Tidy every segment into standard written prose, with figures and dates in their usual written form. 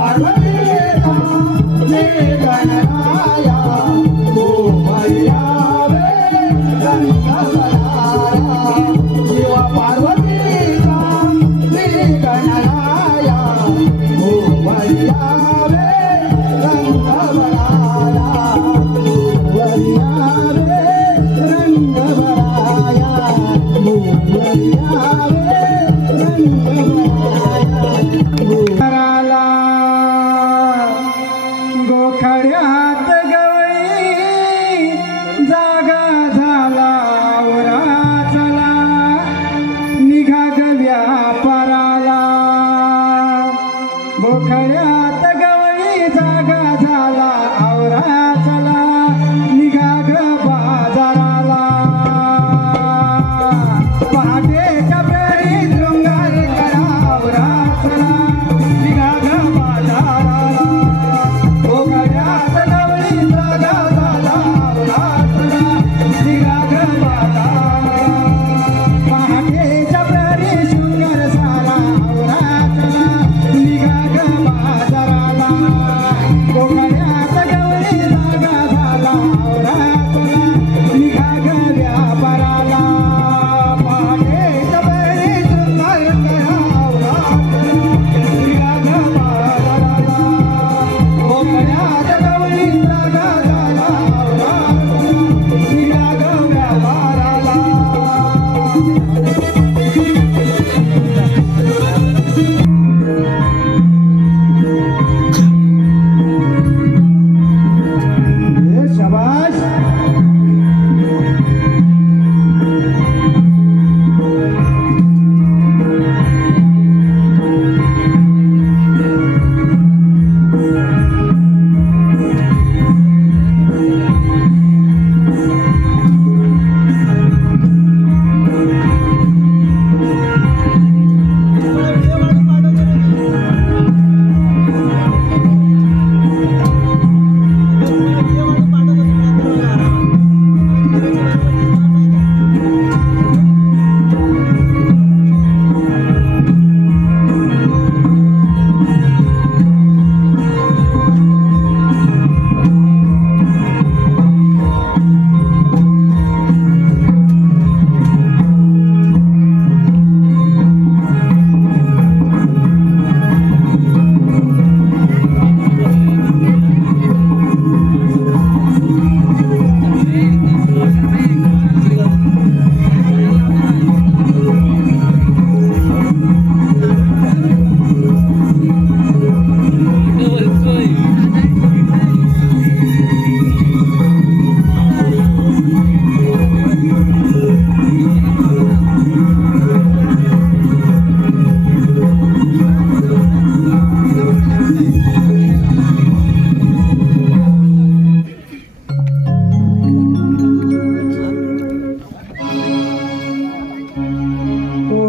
Parvati गोखड्यात गवळी जागा झाला आवरा चला निघा ग व्यापाराला गोखड्यात गवळी जागा झाला आवरा चला निघा ग बाजाराला पहाटेच्या प्रहरी शृंगार करा आवरा चला निघा ग बाजाराला गोखड्यात गवळी जागा झाला आवरा चला निघा ग बाजाराला पहाटेच्या प्रहरी शृंगार झाला आवरा चला निघा ग बाजाराला गोखड्यात गवळी जागा झाला आवरा चला निघा ग व्यापाराला पहाटेच्या प्रहरी शृंगार करा आवरा चला निघा ग बाजाराला गोखड्यात गवळी जागा झाला आवरा चला निघा ग व्यापाराला शाबाश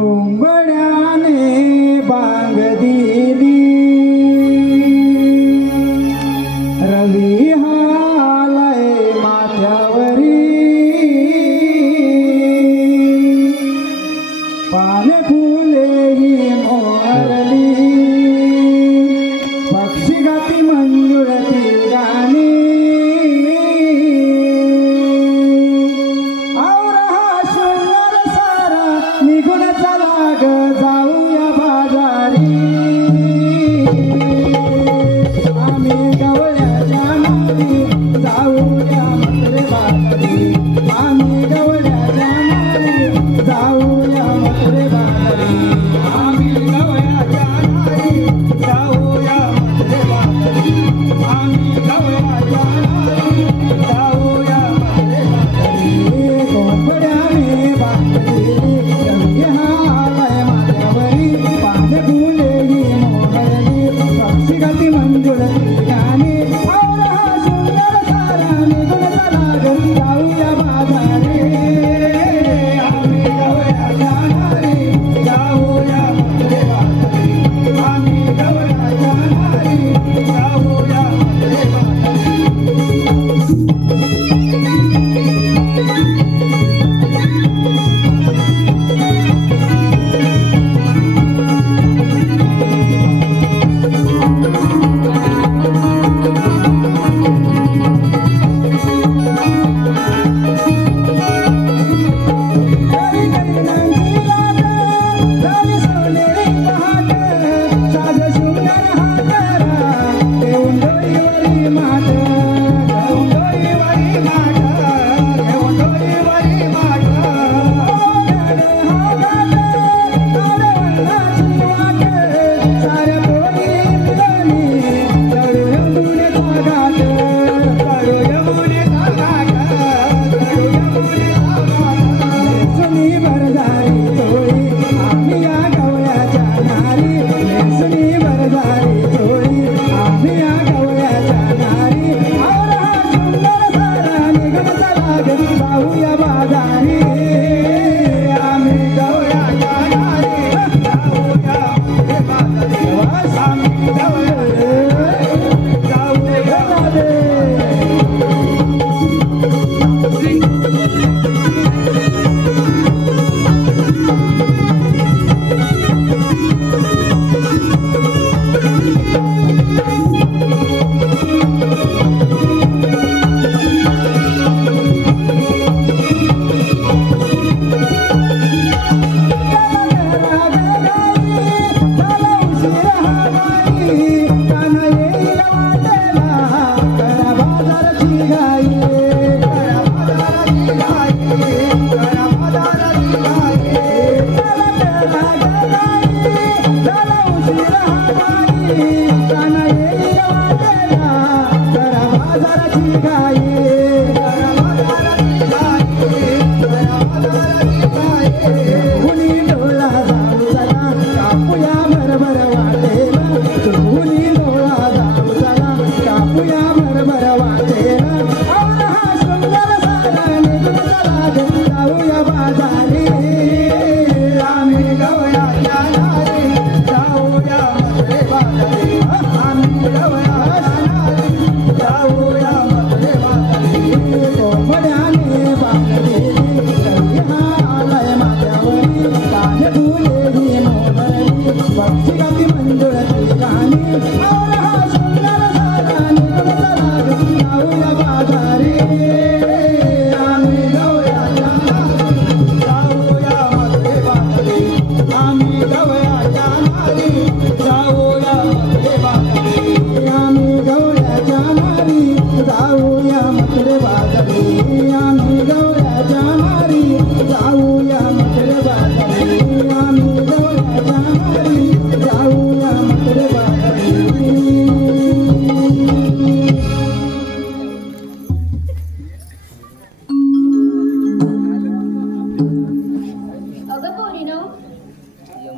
उंबड्याने बांग दिली रवी हालाय माथ्यावरी पाने फुलेही मोहरली पक्षी गाती मंजुळती गाणी आवरा हा शृंगार सारा निघून चला ग जाऊया बाजारी आम्ही गवळ्याच्या मारी जाऊया म्हात्रे बाजारी आम्ही गवळ्याच्या मारी जाऊया म्हात्रे बाजारी आम्ही गवळ्याच्या मारी जाऊया म्हात्रे बाजारी आम्ही गवळ्याच्या मारी जाऊया म्हात्रे बाजारी गोंधळ्याने बांधलेली रंगी हालाय माथ्यावरी पाने फुलेही मोहरली पक्षी गाती मंजुळती गाणी आवरा हा सुंदर सारा निघून चला ग जाऊया बाजारी आम्ही गवळ्याच्या मारी जाऊया म्हात्रे बाजारी आम्ही गवळ्याच्या मारी जाऊया म्हात्रे बाजारी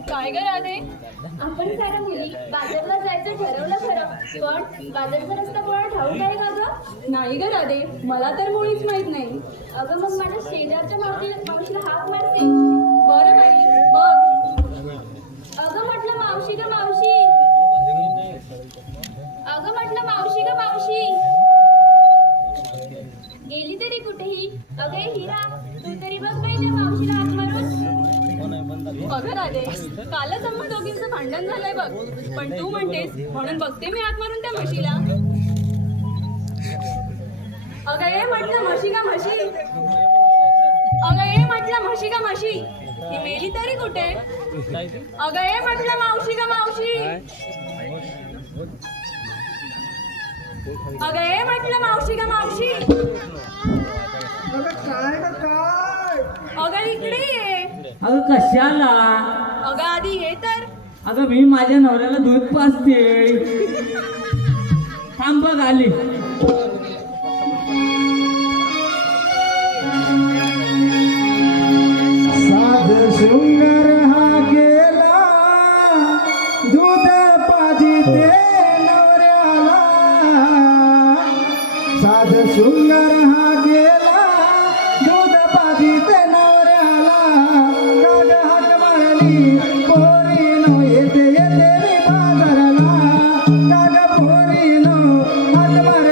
काय ग राधे? आपण साऱ्या मुली बाजारला जायचं ठरवलं खरं, पण बाजारचा रस्ता कोणाला ठाऊक आहे का ग? नाही ग राधे, मला तर मुळीच माहित नाही. अगं मग माझ्या शेजारच्या मावशीला हाक मारते. बरं बाई बघ. अगं म्हटलं मावशी ग मावशी. अगं म्हटलं मावशी ग मावशी. गेली तरी कुठेही. अगं हिरा, तू तरी बघ बाई त्या मावशीला हाक मारून. अगं राधे, कालच आम्हा दोघींचं भांडण झालंय बघ, पण तू म्हणतेस म्हणून बघते मी हात मारून त्या म्हशीला. अगं ये म्हटलं म्हशी का म्हशी. अगं ये म्हटलं म्हशी का म्हशी. ही मेली तरी कुठे. अगं ये म्हटलं मावशी का मावशी. अगं ये म्हटलं मावशी का मावशी. अगं इकडे ये. अगं कशाला. अगं आधी ये तर. अगं मी माझ्या नवऱ्याला दूध पाजते. थांब बघ आली. साध शृंगार हा गेला दूध पाजिते नवऱ्याला. साध शृंगार हा गेला दूध पाजिते नवऱ्याला. काग हाक मारली पोरीनो येते येते मी बाजारला. काग पोरीनो हाक मारली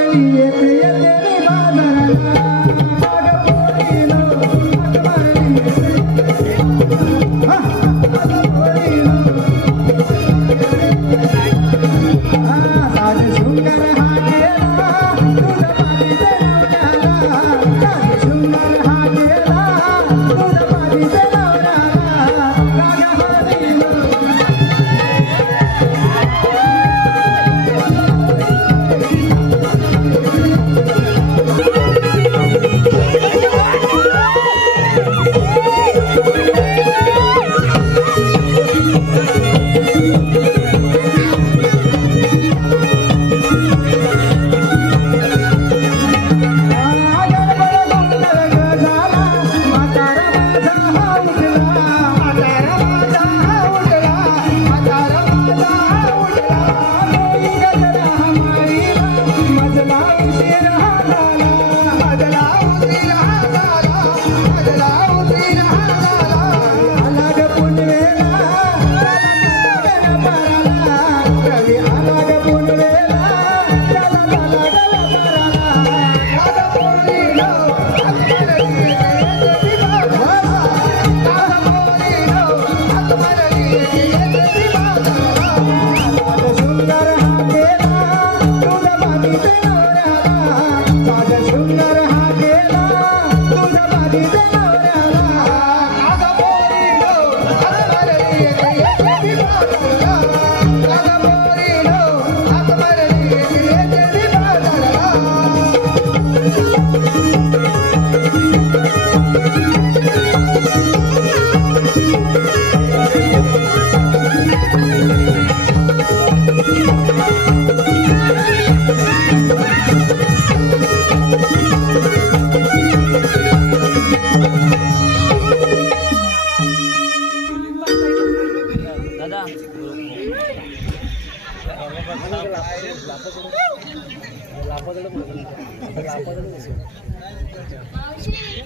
मावशी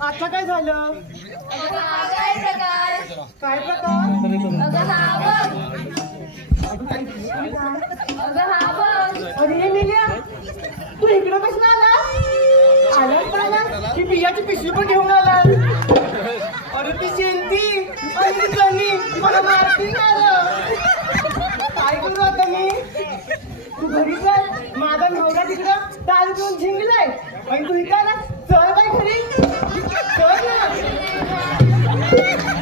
आता काय झालं? अगं हा काय प्रकार? काय प्रकार? अगं हा बघ. अगं हा बघ. अरे मेल्या, तू इकडं कसं आलास आलास ही बियाची पिशवी पण घेऊन आलास. अरे ती शेंती आणि ती कणी मला मारतील ना रे. काय करू आता मी? तू घरी चल, माझा नवरा तिकडं दारू पिऊन झिंगलाय आणि तू इथं आला. चल बाई घरी, चल ना,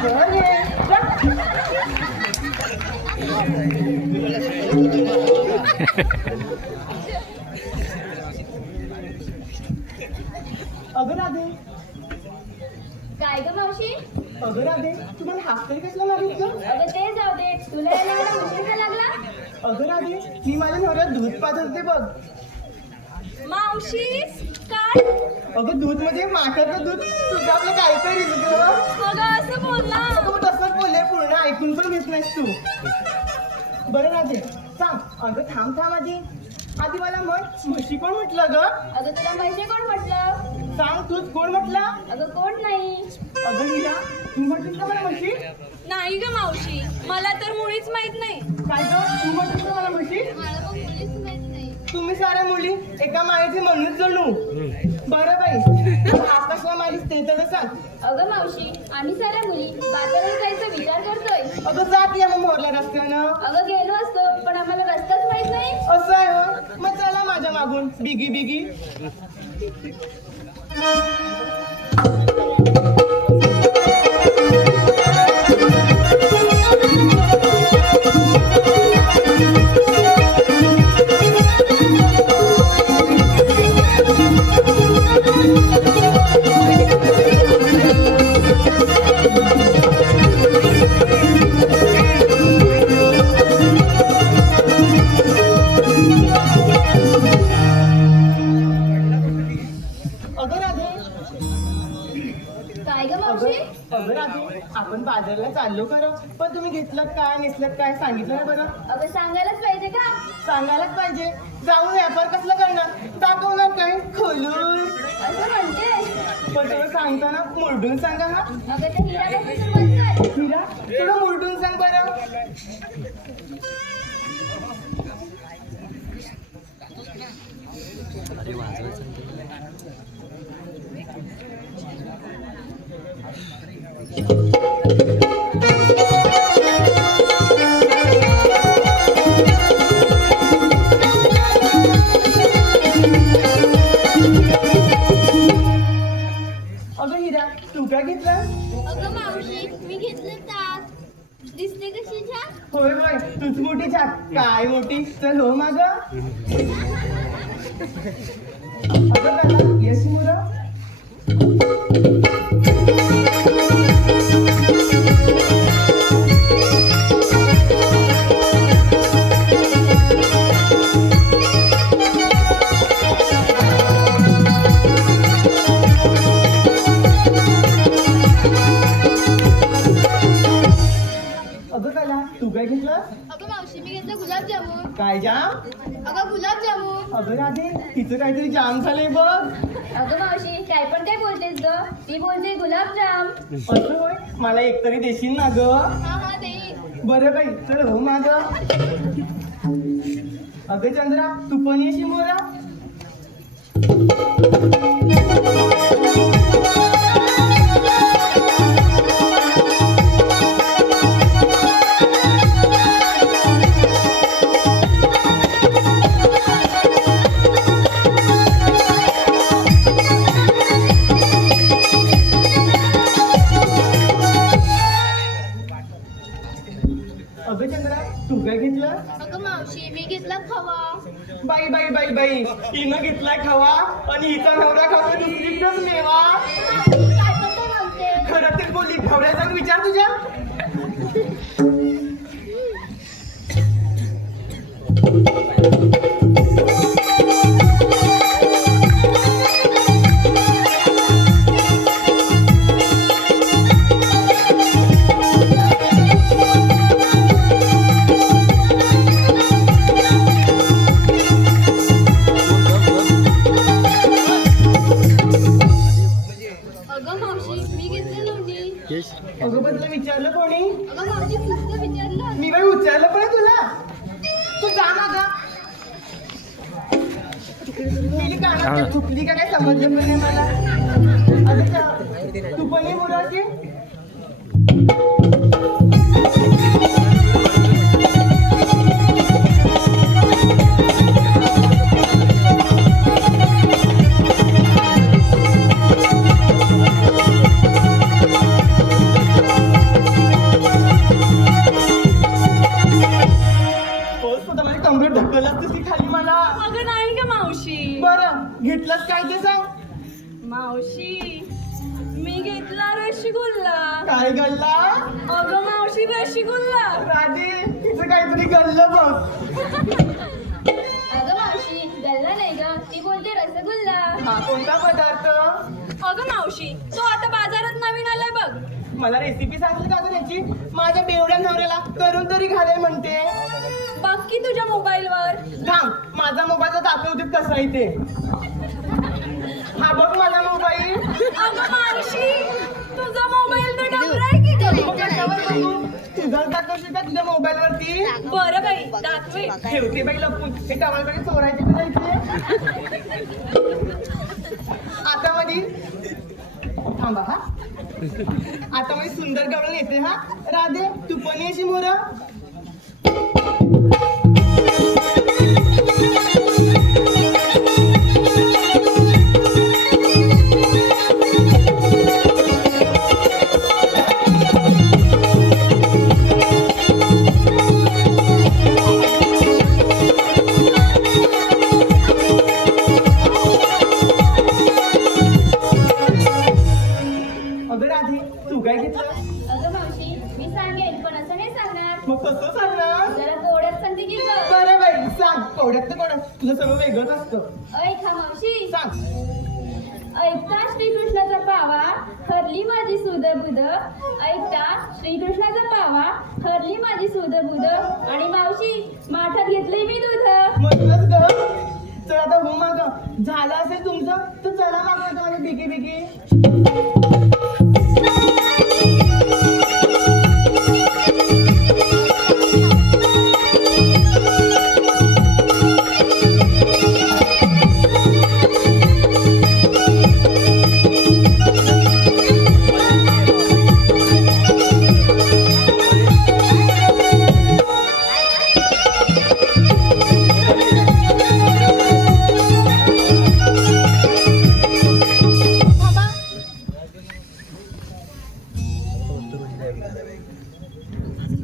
चल रे, चल. अगं राधे, काय ग मावशी? अगं राधे, तुम्हाला हात तरी कसला मारित ग? अगं ते जाऊ दे, तुला यायला एवढा उशीर का लागला? अगं राधे, मी माझ्या नवऱ्यात दूध पाजत होते बघ. मावशी काय? अगं दूध म्हणजे माठाचं दूध, तुझं आपलं काहीतरी ग. अगं असं बोलला. तू तसंच बोलले, पूर्ण ऐकून पण घेत नाहीस तू. बरं राधे, सांग. अगं थांब थांब आधी मला म्हशी कोण म्हटलं ग? अगं तुला म्हैसे कोण म्हटलं? सांग तूच कोण म्हटलं? अगं कोण नाही. अगं लीला, तू म्हटलीस का मला म्हशी? नाही ग मावशी, मला तर मुळीच माहित नाही. काय ग, तू म्हटलीस का मला म्हशी? मला मग मुलीच माहित नाही. तुम्ही साऱ्या मुली एका माळेचे म्हणून जणू. बरं बाई, हा कसला मारीस ते तर सांग. अगं मावशी, आम्ही साऱ्या मुली बाजारात जायचा विचार करतोय. अगं जात या मग मोरल्या रस्त्यानं. अगं गेलो असतो, पण आम्हाला रस्ताच माहित नाही. असं आहे हो, मग चला माझ्या मागून बिगी बिगी. अगं राधे, काय ग मावशी? अगं राधे, आपण बाजारला चाललो खरं, पण तुम्ही घेतलं काय नेसलं काय सांगितलं ना बरं. अगं सांगायलाच पाहिजे का? सांगायलाच पाहिजे. जाऊन व्यापार कसला करणार, दाखवणार काय खोलून. असं म्हणते. पण तुला सांगताना मुरडून सांगा हा. अगं ते हिरापासून सुरुवात कर. तुला तुला मुरडून सांग बरं. अगं हिरा, तू काय घेतलं? अगं मावशी, मी घेतलं ताक. दिसते कशी छान? होय होय, तूच मोठी छान. काय मोठी, चल हो माग. अगं दादा, येस मुरा. अगं कला, तू काय घेतलं? अगं मावशी, मी घेतलं गुलाबजामुन. काय जाम? अगं गुलाबजामुन. अगं राधे, तिचं काहीतरी जाम झालंय बघ. अगं मावशी, काय पण काय बोलतेस ग? ती बोलते गुलाबजाम. असं होय, मला एकतरी देशील ना ग. हा हा देईन. बरं बाई, चल हो माग. अगं चंद्रा, तू पण येशी मोरा. अगं चंद्रा, तू काय घेतलं? अगं मावशी, मी घेतला खवा. बाई बाई बाई बाई, हिनं घेतलाय खवा आणि हिचा नवरा खातो दुसरीकडच मेवा. काय पण काय बोलते? खरं तेच बोलली, नवऱ्याचा विचार तुझ्या. मेली कानात चुकली का काय समजलं पण नाही मला. अच्छा तू पण ये मुलाची. कमरेत ढकलत असतेस की खाली मला. अगं नाही का मावशी. बरं घेतलंस काय ते सांग. मावशी मी घेतला रसगुल्ला. काय गल्ला. अगं मावशी रसगुल्ला. राधे तिचं काहीतरी गल्लं बघ. अगं मावशी गल्ला नाही ग, ती बोलते रसगुल्ला. हा कोणता पदार्थ. अगं मावशी तो आता बाजारात नवीन आलाय बघ. मला रेसिपी सांगली का गं त्याची. माझ्या बेवड्या नवऱ्याला करून तरी घालाय म्हणते. बघ की तुझ्या मोबाईलवर. थांब माझा मोबाईल दाखवते कसं आहे ते. हा बघ माझा मोबाईल. अगं मावशी तुझा मोबाईल तर डबरा आहे की काय? मग कशावर बघू? तुझं दाखवशील का तुझ्या मोबाईल वरती. बरं बाई दाखवे. ठेवते बाई लपून. हे टवालकडे चोरायचे तुला इथे. आता मध्ये थांबा हा. आता मध्ये सुंदर गवळण येते हा. राधे तू पण येशी मोरा. अगं राधे तू काय घेतलं. अगं मावशी मी सांगेन पण असं नाही सांगणार. मग कसं सांगणार. जरा गोड्यात सांगते की ग. बरं बाई सांग. कवड्यात तर कोण तुझं सगळं वेगळंच असतं. ऐका मावशी. सांग. ऐकता श्रीकृष्णाचा पावा हरली माझी सुध बुध. ऐकता श्रीकृष्णाचा पावा हरली माझी सुध बुध. आणि मावशी माठात घेतलंय मी दूध. मस्तच ग. चल आता हो माग झालं असेल तुमचं तर चला माग माझ्या बिकी बिकी.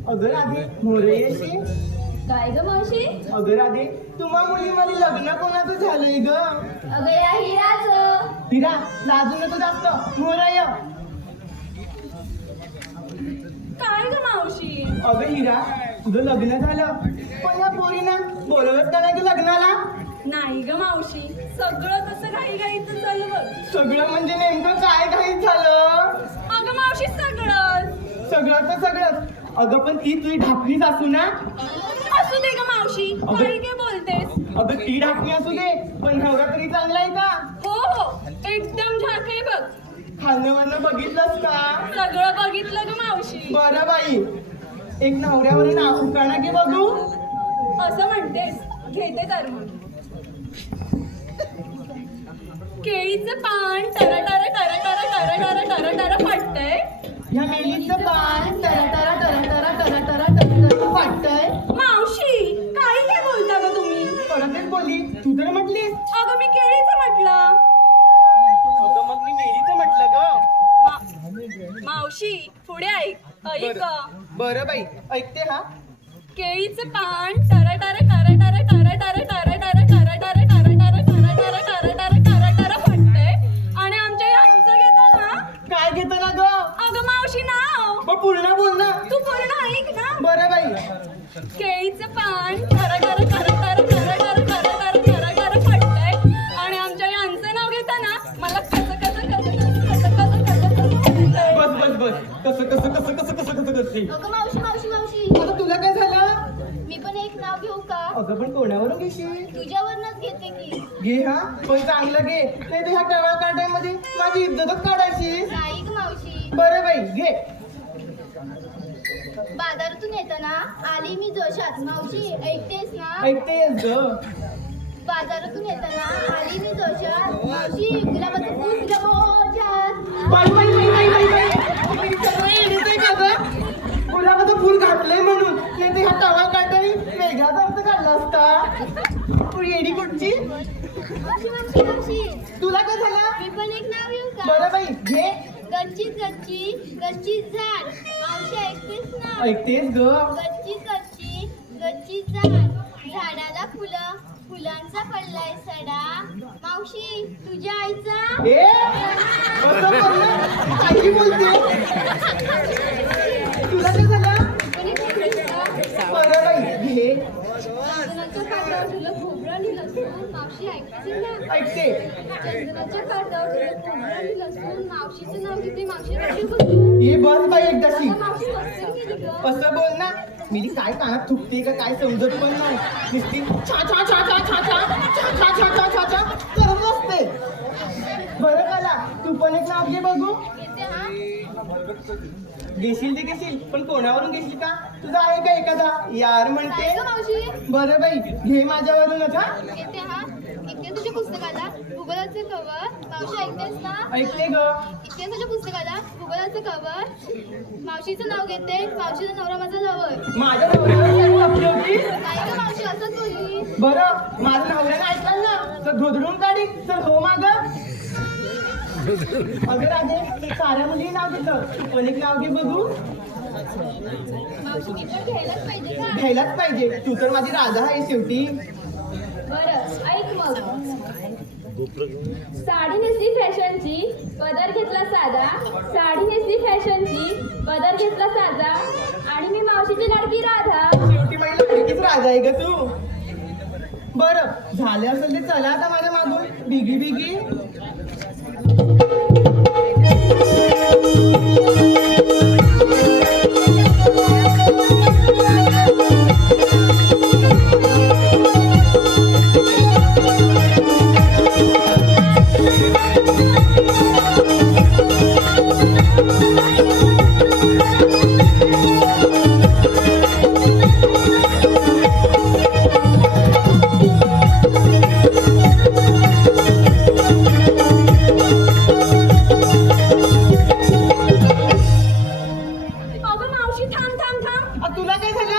अगं राधे मोरे येशी. काय ग मावशी. अगं राधे तुम्हा मुलीमध्ये लग्न कोणाचं झालंय ग. अगं या हिराचं. हिरा लाजू नको जास्त. मोरय. काय ग मावशी. अगं हिरा तुझं लग्न झालं पण या पोरीनं बोलवत का नाही ग लग्नाला. नाही ग मावशी सगळं कसं काही घाईचं चालू बघ. सगळं म्हणजे नेमकं काय काही झालं. अगं मावशी सगळं. सगळं तर सगळंच. अगं पण ती तुझी ढाकणीच असू ना. असू दे ग मावशी काही काय बोलतेस. अगं ती ढाकणी असू दे पण नवरा तरी चांगला आहे का. हो हो एकदम झाक आहे बघ. खाल्ल्यावरनं बघितलंस का. सगळं बघितलं ग मावशी. बरं बाई एक नवऱ्यावर नाव उकाणा की बघू. असं म्हणतेस घेते तर मग. केळीचं पान टर टर टर टर टर टर टर टर फाटतंय. ह्या मेलीचं पान टरा टरा टरा टरा टरा टरा टरा टरा फाटतंय. मावशी काही काय बोलता ग तुम्ही. परतच बोलली तू तर म्हटलीस. अगं मी केळीचं म्हटलं. अगं मग मी मेलीचं म्हटलं ग. मावशी पुढे ऐक. बरं बाई ऐकते हा. केळीचं पान टर टर टर टर टर टर टर टर टर टर टर टर टर टर टर टर टर टर फाटतंय. आणि आमच्या यांचं घेता ना. काय घेतं ना ग. अगं मावशी नाव. मग पूर्ण बोल ना. तू पूर्ण ऐक ना. बरं बाई. केळीचं पान टर टर टर टर टर टर टर टर टर टर फाटतंय. आणि आमच्या यांचं नाव घेताना मला कसं कसं कसं कसं कसं कसं कसं वाटतंय. बस बस बस. कसं कसं कसं कसं कसं कसं करते. अगं मावशी मावशी मावशी आता तुला काय झालं. मी पण एक नाव घेऊ का. अगं पण कोणावरून घेशील. तुझ्यावरनच घेते की. घे हा पण चांगलं घे नाही तर ह्या टवा काढायमध्ये माझी इज्जतच काढायची. नाही ग मावशी. बरं बाई घे. बाजारातून येताना आली मी जोशात. मावशी ऐकतेस ना. ऐकतेस ग. बाजारातून येताना आली मी जोशात. मावशी गुलाबाचं फूल दिलं मोठ्यात. बाई बाई बाई बाई बाई बाई तुम्ही सगळं येडीच आहे का गं? गुलाबाचं फुल घातलंय म्हणून नाही तर ह्या टवा काढतानी वेगळाच अर्थ काढला असता. तू येडी कुठची? मावशी मावशी मावशी तुला काय झालं? मी पण एक नाव येऊ का? बरं बाई घे. गच्ची गच्ची गच्ची झाड. मावशी ऐकतेस ना? ऐकतेस ग. गच्ची गच्ची गच्ची झाड. झाडाला फुलं फुलांचा पडलाय सडा. मावशी तुझ्या आईचा ए असं बोललं काही बोलते. तुला काय झालं? पण एक गोष्ट, बरं बाई घे. चंदनाच्या काठावर तुला खोबरं आणि लसूण. मावशी ऐकते ना? ऐकते. चंदनाच्या काठावर तुला खोबरं आणि लसूण. मावशीचं नाव घेते. मावशी कशी बसू? ये बस बाई एकदाशी. मावशी बसते गेली ग. असं बोल ना. मी काय कानात थुकते का काय समजत पण नाही. नुसती छा छा छा छा छा छा छा छा छा छा छा छा करत असते. बरं कला तू पण एक नाव घे बघू. येते हा. घेशील ते घेशील पण कोणावरून घेशील का? तुझा आहे का एखादा यार म्हणते? काय ग मावशी? बरं बाई घे माझ्यावरूनच हा. येते हा. इतिहासाच्या पुस्तकाला भूगोलाचे कवर. मावशी ऐकतेस ना? ऐकते ग. इतिहासाच्या पुस्तकाला भूगोलाचं कवर. मावशीचं नाव घेते. मावशीचा नवरा माझा लवर. माझ्या नवऱ्याला आपली होती. काय ग मावशी असंच बोलली? बरं माझं नवऱ्यानं ऐकलं ना तर धोदडून काढी तर हो माग. अगं राधे साऱ्या मुली नाव घेतलं तू पण एक नाव घे बघू. मावशी मी पण घ्यायलाच पाहिजे का? घ्यायलाच पाहिजे. तू तर माझी राधा आहे शेवटी. बरं ऐक मग. साडी नेसली फॅशनची पदर घेतला साधा. साडी नेसली फॅशनची पदर घेतला साधा. आणि मी मावशीची लाडकी राधा. शेवटी माझी लाडकीच राधा आहे ग तू. बरं झाले असेल ते चला आता माझ्या मागून बिगी बिगी. अगं मावशी थांब थांब थांब. तुला काय झालं?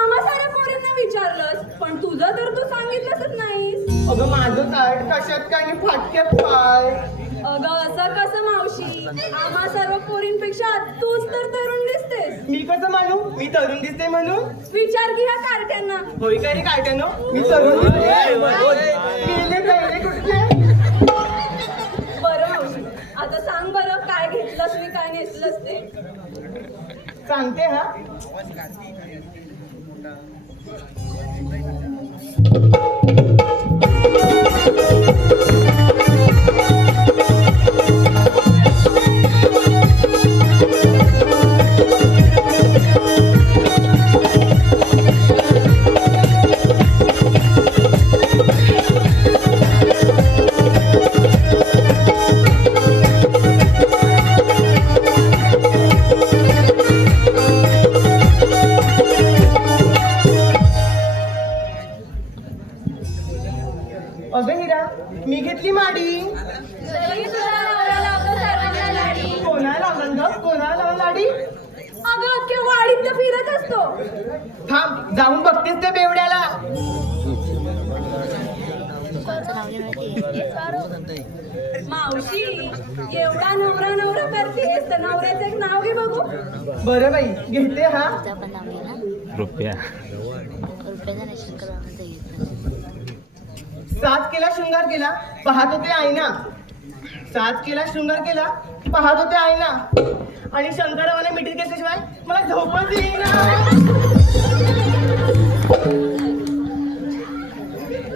आम्हा साऱ्या पोरींना विचारलंस पण तुझं तर तू सांगितलंच नाहीस. अगं माझं ताट कशात काय आणि फाटक्यात काय? अगं असं कसं मावशी? आम्हा सर्व पोरींपेक्षा तूच तर तरुण दिसतेस. मी कसं मानू? मी तरुण दिसते म्हणून? विचार की ह्या कारट्यांना. होय काय रे काट्यानो? मी तरुण दिसते. गेले काय रे कुठले? बरं मावशी आता सांग बरं काय घेतलंस मी काय नेसलंस ते. सांगते हा. अगं हिरा मी घेतली माडी. तरी तुला नवरा लावतो सर्वांना लाडी. कोणाला लावलं ग? कोणाला लावलं लाडी? अगं अख्ख्या वाडीत तर फिरत असतो. थांब जाऊन बघतेस त्या बेवड्याला. मावशी एवढा नवरा नवरा करतेस तर नवऱ्याचं एक नाव घे बघू. बरं बाई घेते हा. रुपया सात केला शृंगार केला पाहत होते आईना. सात केला शृंगार केला पाहत होते आईना. आणि शंकरवाने मिठी घेतल्याशिवाय मला झोपच येईना.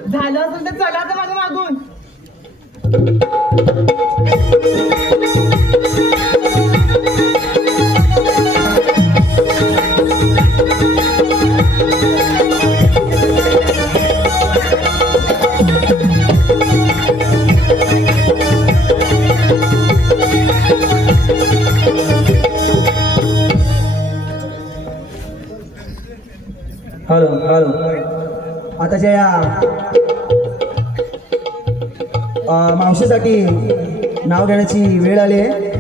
झालं असेल तर चला तर माझ्या मागून. Hello hello. आताच्या या मावशीसाठी नाव घेण्याची वेळ आली आहे.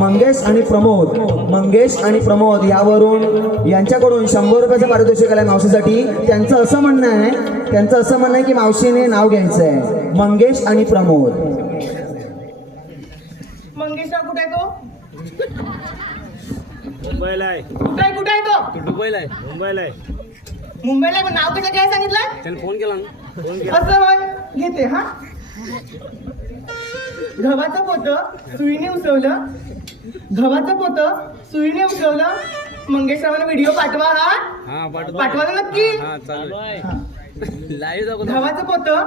मंगेश आणि प्रमोद यावरून यांच्याकडून 100 रुपयाचं पारितोषिक आलं आहे मावशीसाठी. त्यांचं असं म्हणणं आहे की मावशीने नाव घ्यायचं आहे. मंगेश आणि प्रमोद. मंगेशराव कुठे आहे तो? मुंबईला आहे. कुठे आहे तो? मुंबईला आहे. मुंबईला आहे. मुंबईला आहे, पण नाव कसं काय सांगितलं? त्याने फोन केला ना. फोन केला. असं होय, घेते हा. गव्हाचं पोतं सुईने उसवलं. मंगेशरावांना व्हिडिओ पाठवा हा. हा पाठवा ना नक्की. हा चालू आहे. लाईव्ह दाखवतो. गव्हाचं पोतं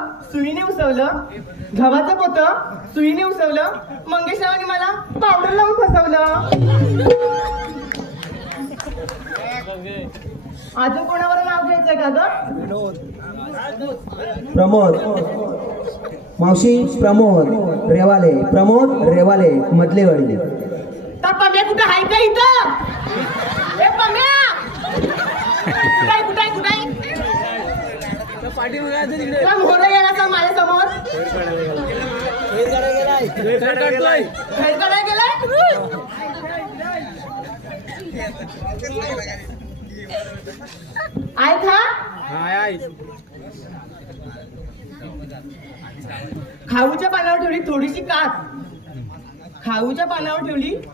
सुईने उसवलं. मंगेशरावांनी मला पावडर लावून फसवलं. अजून कोणावर नाव घ्यायचंय का ग? प्रमोद मावशी. प्रमोद रेवाले मधलेवाडी. तर पम्या कुठं आहे का इथं? ए पम्या कुठे आहे? पाठीमागे तिकडे तुला मोहरा येणार का माझ्या समोर? खैर काढतोय. बाहेर काढायला गेलाय? ऐक हा, हाय. खाऊच्या पानावर ठेवली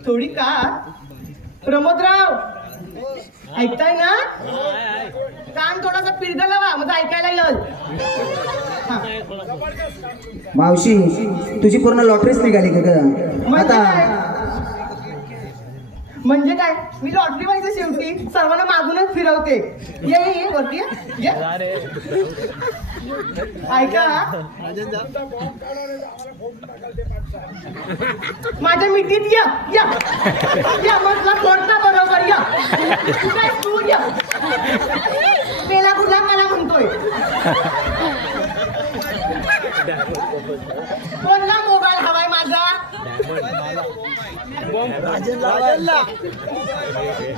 थोडी कात. प्रमोदराव ऐकताय ना? कान थोडासा पिरगा लावा, मग ऐकायला येईल. हा. मावशी तुझी पूर्ण लॉटरीच निघाली का ग? आता म्हणजे काय, मी लॉटरी व्हायचं शेवटी सर्वांना मागूनच फिरवते. ये वरती ये. ऐका माझ्या मिठीत या म्हटलं कोणता बरोबर या. काय तू या पेला कुठला मला म्हणतोय. कोणता मोबाईल हवाय माझा?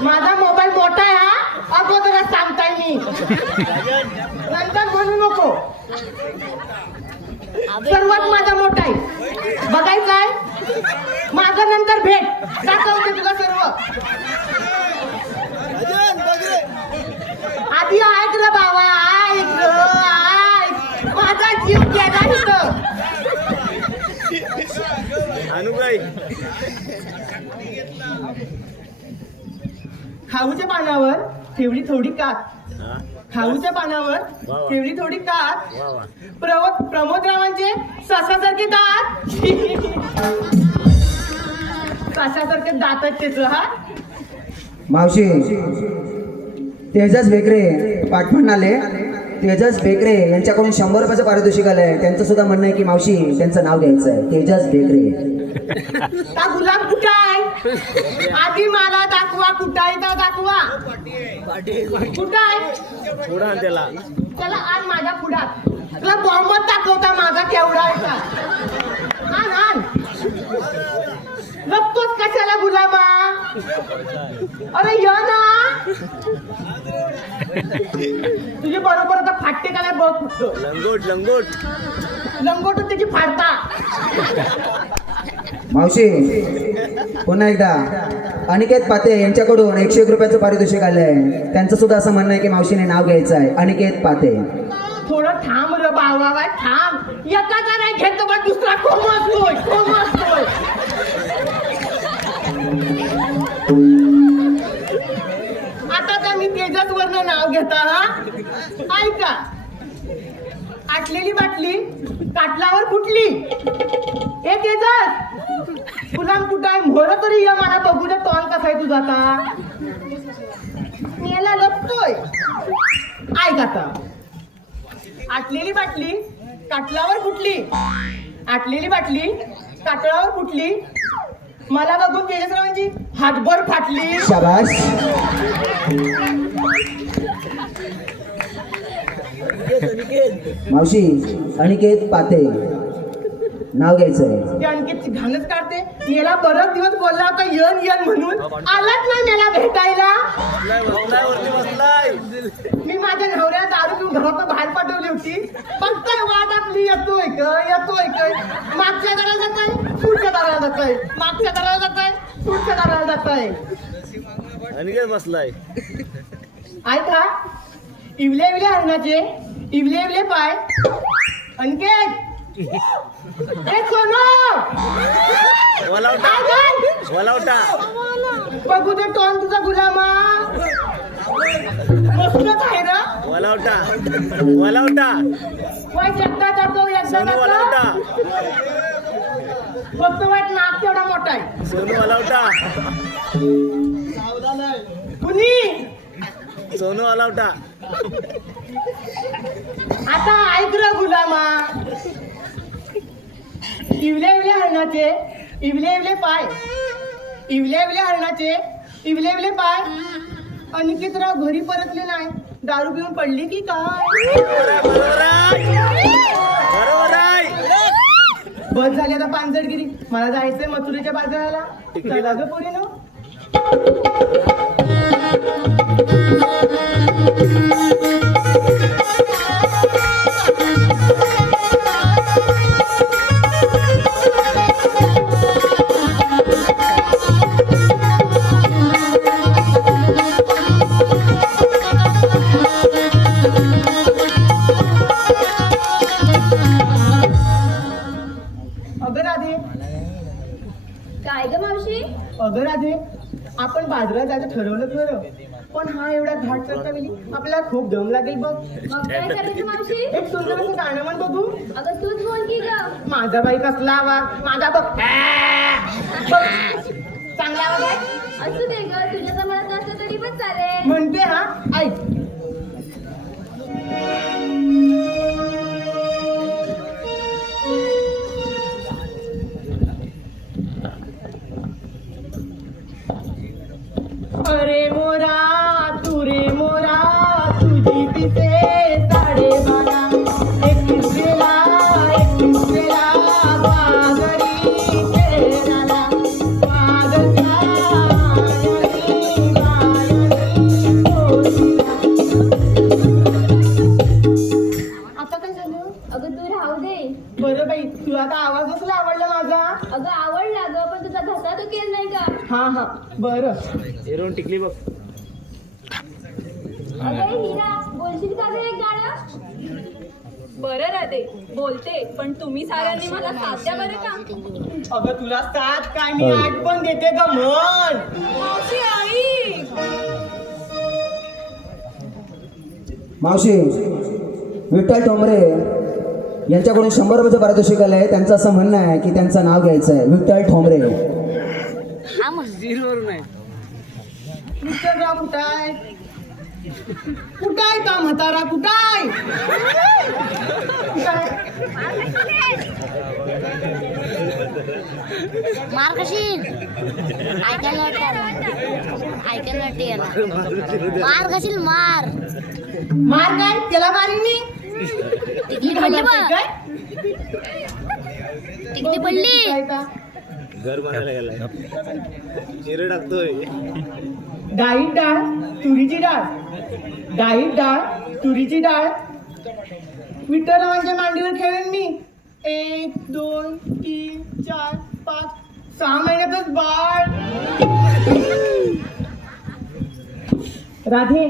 माझा मोबाईल मोठा आहे हा, अगोदरच सांगताय मी. नंतर म्हणू नको. सर्वात माझा मोठा आहे, बघायचा आहे. माझं नंतर भेट दाखवते तुला सर्व. आधी ऐक रे बाबा, ऐक. माझा जीव गेला इथं. खाऊच्या पानावर ठेवली थोडी कात. प्रमोदरावांचे ससासारखे दात. ससासारखे दातच त्याच हा. मावशी तेजस बेकरे पाठवून आले. तेजस बेकरे यांच्याकडून 100 रुपयाचं पारितोषिक आलंय. त्यांचं सुद्धा म्हणणं आहे की मावशी त्यांचं नाव घ्यायचं आहे. तेजस बेकरे. का गुलाब कुठं आहे? आधी मला दाखवा, कुठं आहे तर दाखवा. कुठं आहे? पुढं त्याला. चला आण माझ्या पुढात. तुला बॉम्बच दाखवता माझा केवढा आहे का. आण लपतोच कशाला गुलाबा? अरे ये ना. तुझे बरोबर आता फाटते का नाही बघ फक्त. लंगोट त्याची फाडता. मावशी पुन्हा एकदा अनिकेत पाते यांच्याकडून 101 रुपयाचं पारितोषिक आलंय. त्यांचं सुद्धा असं म्हणणं आहे की मावशीने नाव घ्यायचं आहे. अनिकेत पाते. थोडं थांब रे बाबा, थांब. एकाचा नाही घेत पण दुसरा कोमसतोय. आता तर मी तेजस वरनं नाव घेता हा. ऐका, आटलेली बाटली काटलावर फुटली. ए तेजस, फुलाम कुठं आहे? मोर तरी या मला बघू दे. तोंड कसा आहे तुझा आता? याला लपतोय. ऐक आता, आटलेली बाटली काटलावर फुटली. मला बघून तेजसरावांची हातभर फाटली. शाबास. मावशी अनिकेत पाते नाव घ्यायचं आहे. ते आणखी घाणच काढते. याला बरंच दिवस बोलला होता येन म्हणून, आलाच नाही मला भेटायला. मी माझ्या नवऱ्याला दारू पिऊन घरातून बाहेर पाठवली होती. फक्त वाट आपली माऊली येतोय का मागच्या दाराला जाताय पुढच्या दाराला जाताय मागच्या दाराला जाताय पुढच्या दाराला जाताय आणि काय बसलाय ऐका इवले इवले हरणाचे इवले इवले पाय अनकेत ए सोनो वलावटा बघू दे टोन तुझा गुलामा मस्तच आहे ना वलावटा वाईट एकदा जातो फक्त वाईट नाक तेवढा मोठा आहे सोनू वलावटा कुणी सोनू वलावटा आता ऐक रे गुलामा इवले इवले हरणाचे इवले इवले पाय इवले इवले हरणाचे इवले इवले पाय अनिकेतराव घरी परतले नाही दारू पिऊन पडली की काय बस झाली आता पानसटगिरी मला जायचंय मथुरेच्या बाजाराला चला ग पुढे ना काय ग मावशी अगं राधे आपण बाजारात जायचं ठरवलं खरं पण हा एवढा घाट चढता वेळी आपल्याला खूप दम लागेल बघ मग काय करायचं मावशी एक सुंदर असं गाणं म्हण बघू अगं तूच बोल की ग माझा बाई कसला आवाज माझा बघ बघ. चांगला आवाज आहे असू दे ग तुझ्या जमत नसतं तरी पण चालेल म्हणते हा ऐक अरे मोरा तू रे मोरा तुझी पिसे साडे बारा एकवीस वेळा बागरी खेळाला बागच्या आता काय झालं अगं तू राहू दे बरं बाई तुला आता आवाज कसला आवडला माझा अगं आवडला ग पण तुझा घसा तो केला नाही का हा बरं एरोन टिकली बघ अगं हिरा बोलशील का ग एक गाणं बरं राधे बोलते पण तुम्ही साऱ्यांनी मला साथ द्या बरं का अगं तुला सात काय मी आठ पण देते ग म्हण मावशी आई मावशी विठ्ठल ठोंबरे यांच्याकडून 100 रुपयाचं पारितोषिक आलंय त्यांचं असं म्हणणं आहे की त्यांचं नाव घ्यायचं आहे विठ्ठल ठोंबरे झिरोवरून आहे विठ्ठलराव कुठं आहे कुठं आहे का म्हातारा कुठं आहे मार कशी ऐकायला मार कशील मार मार काय त्याला मारीन मी टिकली पडली बघ काय टिकली पडली काय का घर बांधायला गेलाय चिरे टाकतोय डाळीत डाळ तुरीची डाळ डाळीत डाळ तुरीची डाळ विठ्ठलरावांच्या मांडीवर खेळेन मी 1 2 3 4 5 6 महिन्यातच बाळ राधे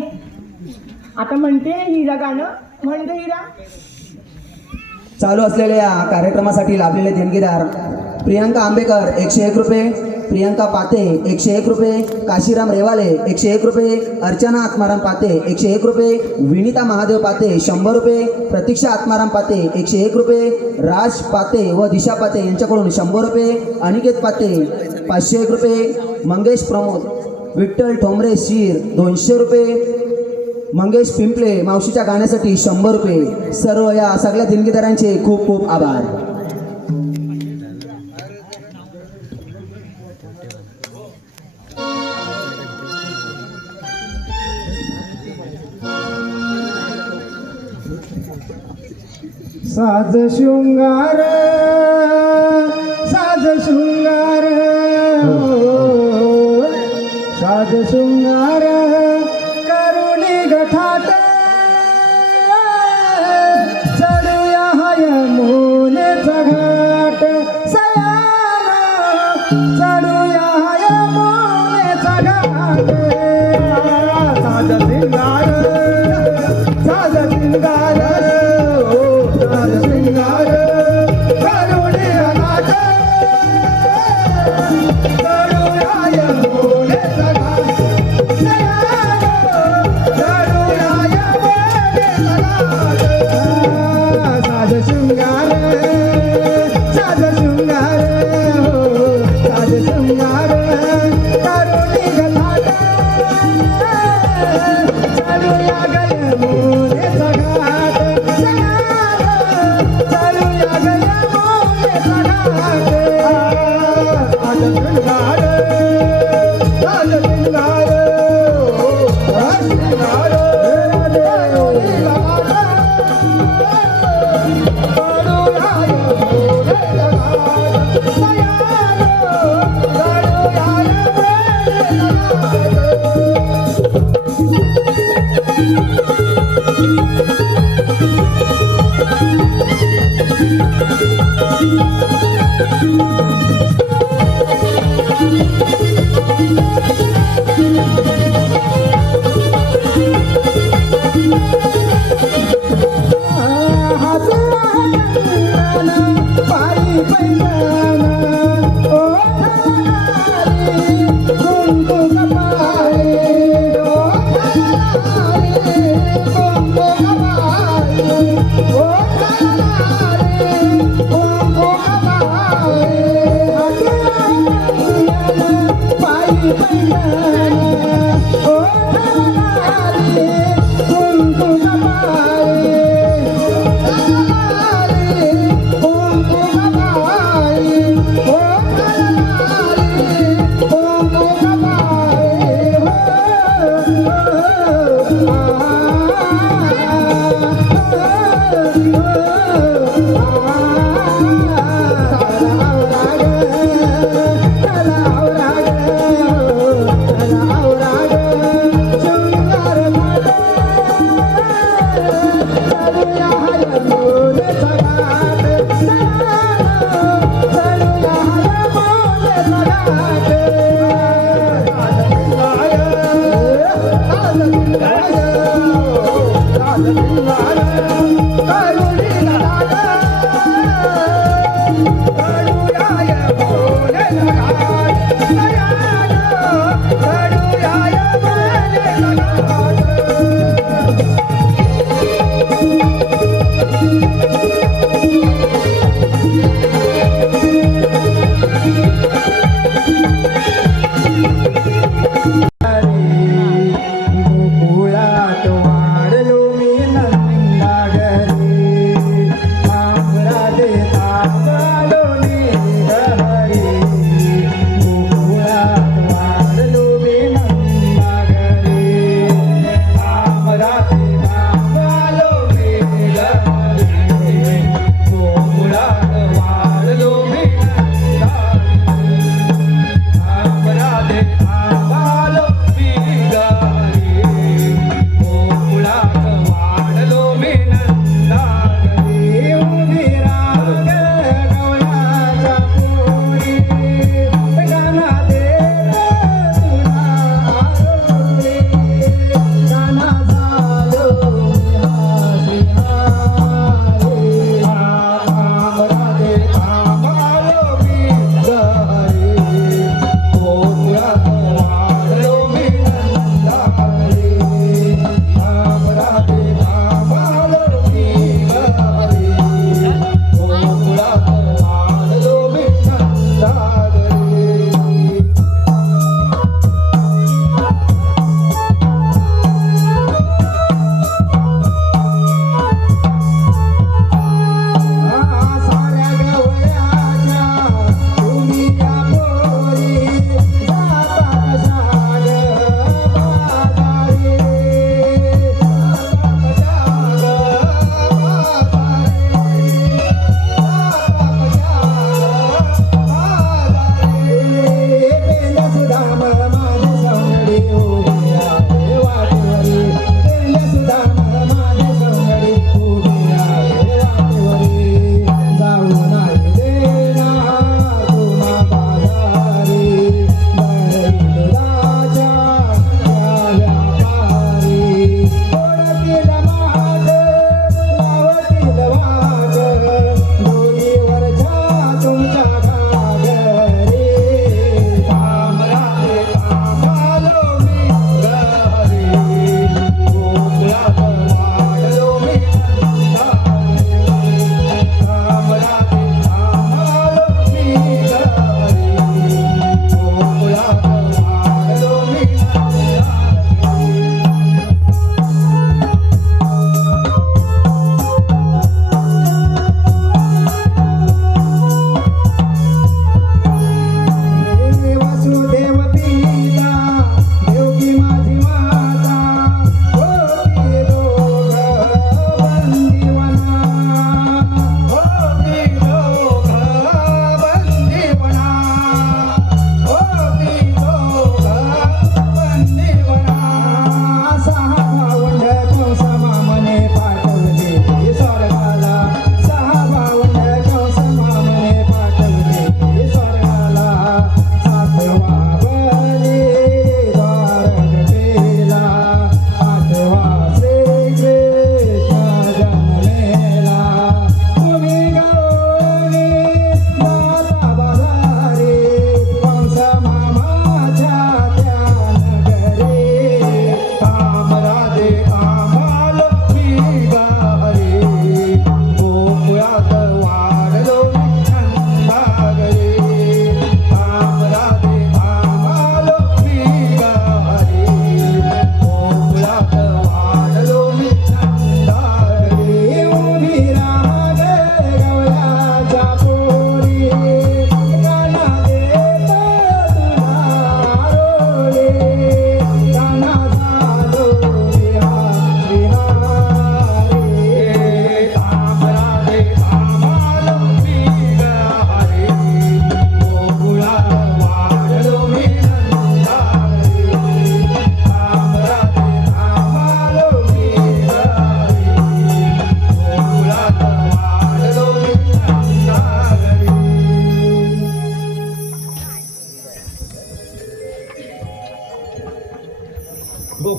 आता म्हणते हिरा गाणं म्हणते हिरा चालू असलेल्या या कार्यक्रमासाठी लाभलेले देणगीदार प्रियांका आंबेकर 101 रुपये, प्रियांका पाते 101 रुपये, काशीराम रेवाले 101 रुपये, अर्चना आत्माराम पाते 101 रुपये, विनिता महादेव पाते 100 रुपये, प्रतीक्षा आत्माराम पाते 101 रुपये, राज पाते व दिशा पाते यांच्याकडून 100 रुपये, अनिकेत पाते 501 रुपये, मंगेश प्रमोद विठ्ठल ठोंबरे शीर 200 रुपये, मंगेश पिंपले मावशीच्या गाण्यासाठी 100 रुपये. सर्व या सगळ्या देणगीदारांचे खूप खूप आभार. साज शृंगार साज शृंगार साज शृंगार करुणी गठात चढूया हाय ओ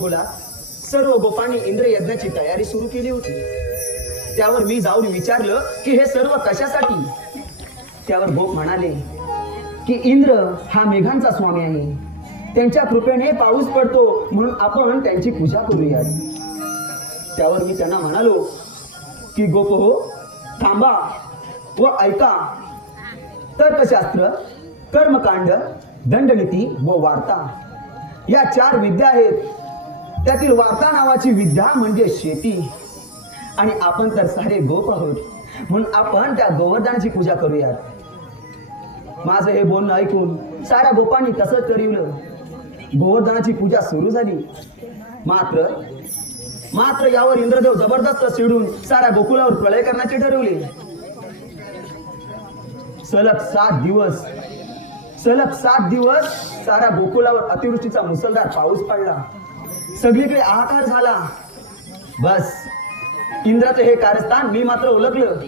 गोकुलात सर्व गोपांनी इंद्र यज्ञाची तयारी सुरू केली होती. त्यावर मी जाऊन विचारलं की हे सर्व कशासाठी. त्यावर गोप म्हणाले की इंद्र हा मेघांचा स्वामी आहे, त्यांच्या कृपेने पाऊस पडतो म्हणून आपण त्यांची पूजा करूया. त्यावर मी त्यांना म्हणालो की गोप हो, थांबा व ऐका. तर्कशास्त्र, कर्मकांड, दंडनीती व वार्ता या 4 विद्या आहेत. त्यातील वार्ता नावाची विद्या म्हणजे शेती, आणि आपण तर सारे गोप आहोत म्हणून आपण त्या गोवर्धनाची पूजा करूयात. माझं हे बोलणं ऐकून साऱ्या गोपांनी तसंच ठरवलं. गोवर्धनाची पूजा सुरू झाली. मात्र यावर इंद्रदेव जबरदस्त चिडून साऱ्या गोकुळावर प्रलय करण्याचे ठरवले. सलग 7 दिवस साऱ्या गोकुळावर अतिवृष्टीचा मुसळधार पाऊस पडला. सगळीकडे हाहाकार झाला. बस इंद्राचं हे कारस्थान मी मात्र ओळखलं.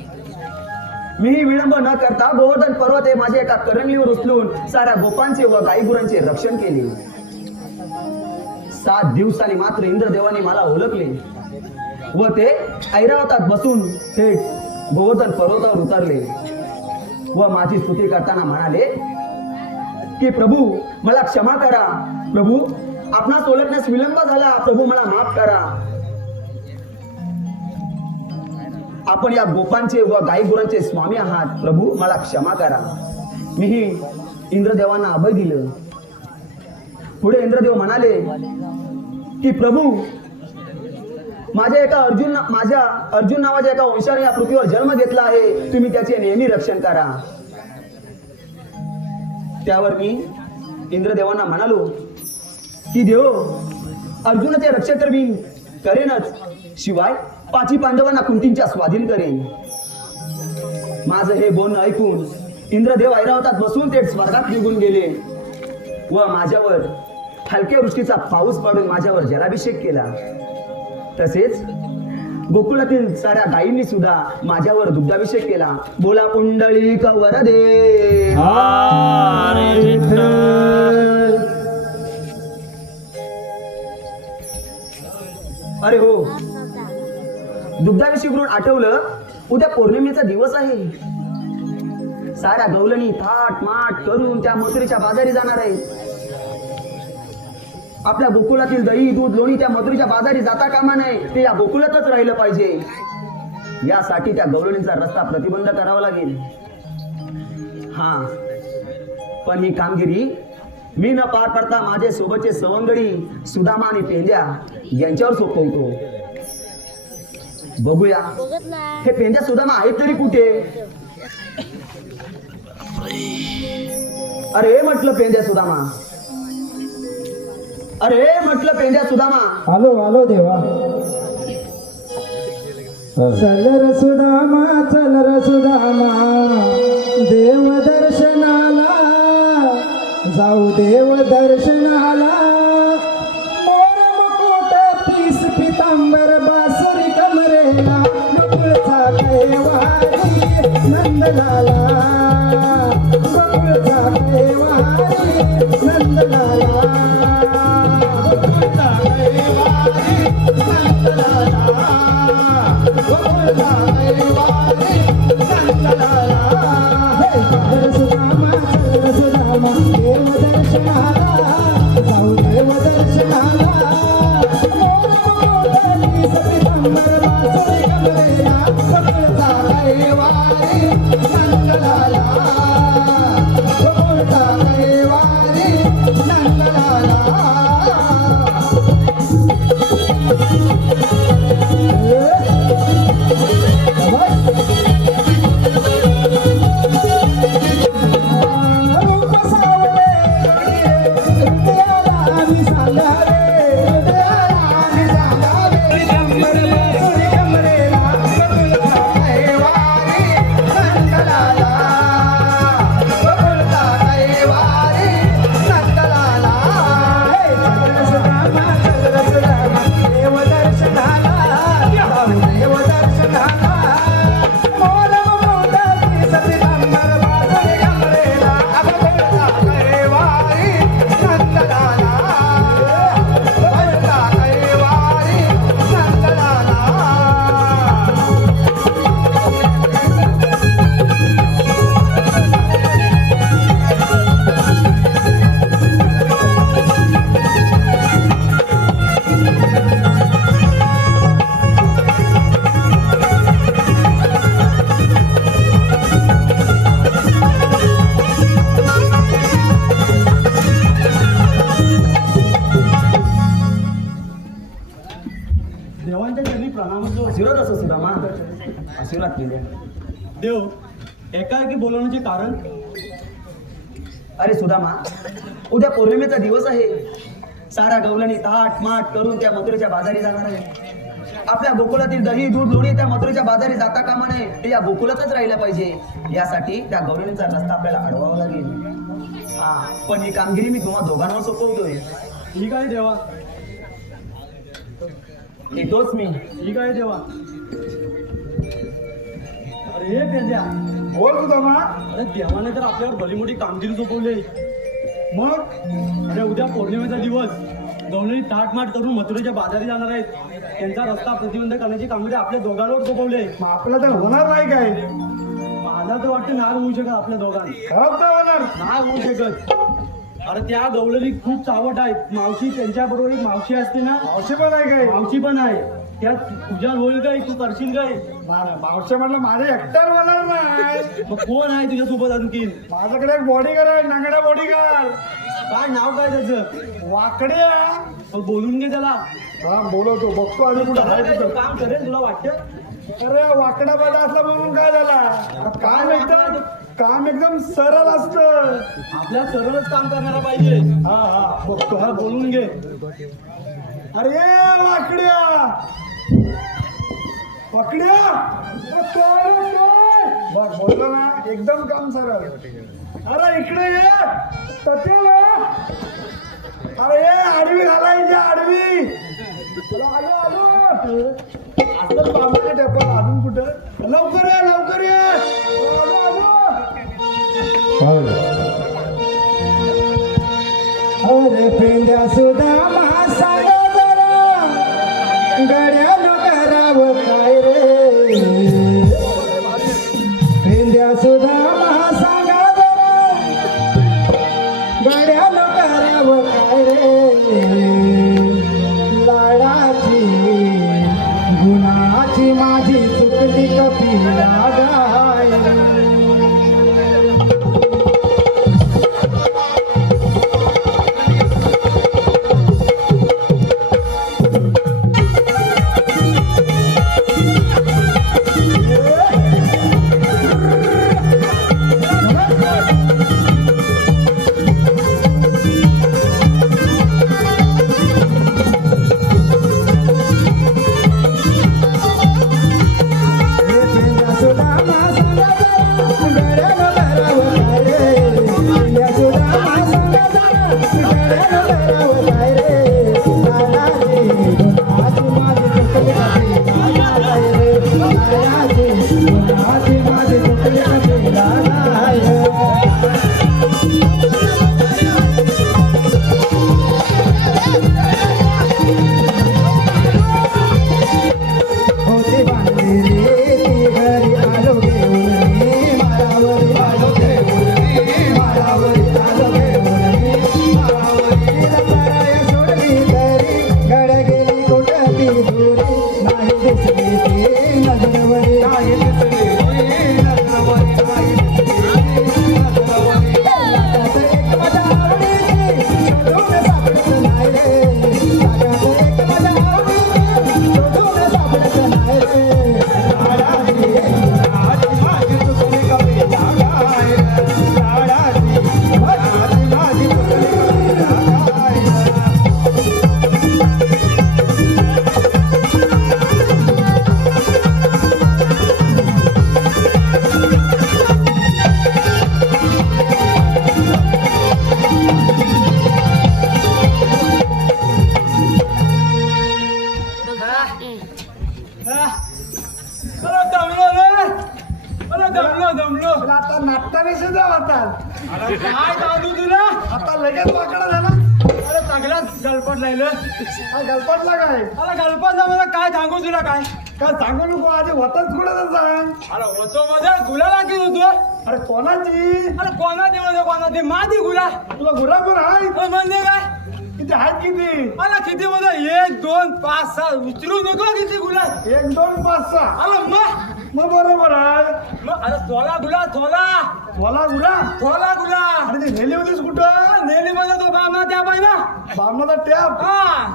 मीही विलंब न करता गोवर्धन पर्वत हे माझ्या एका करंगलीवर उचलून साऱ्या गोपांचे व गाईगुरांचे रक्षण केले. 7 दिवसांनी मात्र इंद्रदेवाने मला ओळखले व ते ऐरावतात बसून थेट गोवर्धन पर्वतावर उतरले व माझी स्तुती करताना म्हणाले की प्रभू मला क्षमा करा. प्रभू आपणास ओळखण्यास विलंब झाला. प्रभू मला माफ करा. आपण या गोपांचे व गाईगुरांचे स्वामी आहात. प्रभू मला क्षमा करा. मीही इंद्रदेवांना अभय दिलं. पुढे इंद्रदेव म्हणाले की प्रभू माझ्या अर्जुन नावाच्या एका वंशाने या पृथ्वीवर जन्म घेतला आहे. तुम्ही त्याचे नेहमी रक्षण करा. त्यावर मी इंद्रदेवांना म्हणालो की देव, अर्जुनाचे रक्षण तर मी करेनच, शिवाय 5 पांडवांना कुंतींच्या स्वाधीन करेन. माझं हे बोलणं ऐकून इंद्रदेव ऐरावतात बसून ते स्वर्गात निघून गेले व माझ्यावर हलक्या वृष्टीचा पाऊस पडून माझ्यावर जलाभिषेक केला. तसेच गोकुळातील साऱ्या गायींनी सुद्धा माझ्यावर दुग्धाभिषेक केला. बोला पुंडलिक वरदे. अरे हो, दुग्धाभिषेक करून आठवलं, उद्या पौर्णिमेचा दिवस आहे. साऱ्या गवलनी थाट माट करून त्या मथुरेच्या बाजारी जाणार आहे. आपल्या गोकुळातील दही दूध लोणी त्या मथुरेच्या बाजारी जाता कामा नये. ते या गोकुळातच राहिलं पाहिजे. यासाठी त्या गवलनीचा रस्ता प्रतिबंध करावा लागेल. हा, पण ही कामगिरी मी न पार पडता माझे सोबतचे सवंगडी सुदामा आणि पेंद्या यांच्यावर सोपवतो. बघूया हे पेंद्या सुदामा आहेत तरी कुठे. अरे म्हटलं पेंद्या सुदामा, अरे म्हटलं पेंद्या सुदामा. आलो देवा. चल र सुदामा देव दर्शनाला जाऊ. देव दर्शनाला मोर मुकुट पीस पितांबर बासरी कमरेला मुकुळचा कैवारी नंदलाला. मुकुळचा कैवारी नंदलाला. आपल्याला. देव एकाएकी बोलवण्याचे कारण? अरे सुदामा, उद्या पौर्णिमेचा दिवस आहे. सारा गवलणी ताट माट करून त्या मथुरेच्या बाजारी जाणार आहे. आपल्या गोकुळातील दही दूध लोणी त्या मथुरेच्या बाजारी जाता कामा नये, ते या गोकुळातच राहिलं पाहिजे. यासाठी त्या गवलणीचा रस्ता आपल्याला अडवावा लागेल. हा, पण ही कामगिरी मी तुम्हा दोघांवर सोपवतोय. ठीक आहे देवा. येतोच मी. ठीक आहे देवा. अरे हे पेंद्या, बोल सुदामा. अरे देवाने तर आपल्यावर भली मोठी कामगिरी सोपवली. मग अरे उद्या पौर्णिमेचा दिवस, गवळणी ताटमाट करून मथुरेच्या बाजारी जाणार आहेत. त्यांचा रस्ता प्रतिबंध करण्याची कामगिरी आपल्या दोघांवर सोपवले. मग आपलं तर होणार नाही काय? माझा तर वाटतं नाही होऊ शकत आपल्या दोघांना. खरंच नाही होणार. नाही होऊ शकत. अरे त्या गवळणी खूप चावट आहेत. मावशी त्यांच्या बरोबर एक मावशी असते ना, मावशी पण आहे काय? मावशी पण आहे. त्यात तुझ्या होईल काय? तू करशील काय? मावशी म्हटलं माझ्या एकट्यावर होणार नाही. मग कोण आहे तुझ्यासोबत आणखी? माझ्याकडे एक बॉडीगार्ड आहे, नांगडा बॉडीगार्ड. काय नाव काय त्याचं? वाकड्या. मग बोलून घे त्याला. हा बोलवतो, बघतो आधी कुठं आहे काय तो तिथं. काम करेल तुला वाटतं? अरे वाकडा बाजा असला म्हणून काय झाला? काम एकदम सरळ असतं. आपल्या सरळच काम करणारा पाहिजे. हा हा बघतो. हा बोलून घे. अरे वाकड्या वाकड्या. अरे काय रे काय? बघ बोललो ना, एकदम काम सरळ. अरे इकडे ये तटेला. अरे ये आडवी घालायची आडवी. आलो आलो. असं बांबूचे टेपल अजून कुठं? लवकर ये लवकर ये. आलो आलो. अरे पेंद्या सुदामा सांगा जरा, गड्यानं करावं काय रे? पेंद्या सुदामा सांगा जरा, गड्यानं करावं काय रे? लाडाची गुणाची माझी चुकली कपिला गाय. आता नाटकाने सुद्धा होतात. काय सांगू तुला? आता लगेच वाकडा झाला. अरे चांगलाच गलपट राहिलं. हा गलपाटला काय? अरे गलपट मला काय सांगू तुला? काय काय सांगू नको, आधी होताच कुठं तर सांग. अरे होतो मध्ये गुला लागेल होतो. अरे कोणाची? अरे कोणाची मध्ये कोणाची? माझी गुला. तुला गुराबर आहे? म्हणजे काय? किती आहेत किती? मला किती मध्ये? 1 2 5 6 विचारू नको किती गुला. 1 2 5 6. अरे मग बरोबर आहे. अरे थोला गुला थोला मला गुरा. थोला गुला. अरे ती नेली होतीस कुठं? नेली मध्ये तो बामना त्या पाहिजे ना. बामणाचा टॅप. हा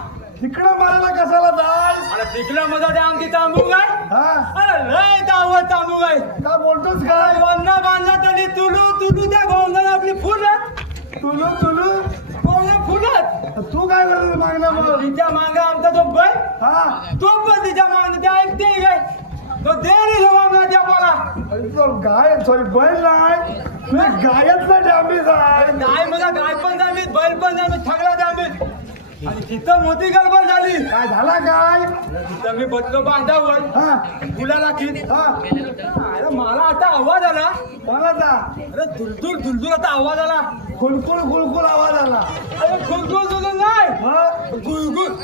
तिकडं मारायला कशाला जाय अरे तिकडं मजा द्या आमची तांबू काय हा अरे लय दावत तांबू काय का बोलतोस काय वन्ना बांधला तरी तुलू तुलू त्या गोंधळ आपली फुलं तुलू तुलू गोंधळ फुलत तू काय करतो मागणं मग तिच्या मांग आमचा तो बैल हा तो पण तिच्या मागणं त्या ऐकते काय तो देरी मागणं त्या बोला अरे तो गाय सॉरी बैल नाही तुझ्या गायतलं डॅमेज आहे गाय मला गाय पण जामीत बैल पण जामीत ठगला जामीत आणि तिथं मोठी गडबड झाली काय झाला काय तिथं मी बसलो बांधावर हा फुलाला खीत हा अरे मला आता आवाज आला कोणाचा अरे दुलदुल दुलदुल आता आवाज आला कुलकुल कुलकुल आवाज आला अरे खुलकुल दुलदुल नाही मग गुलगुल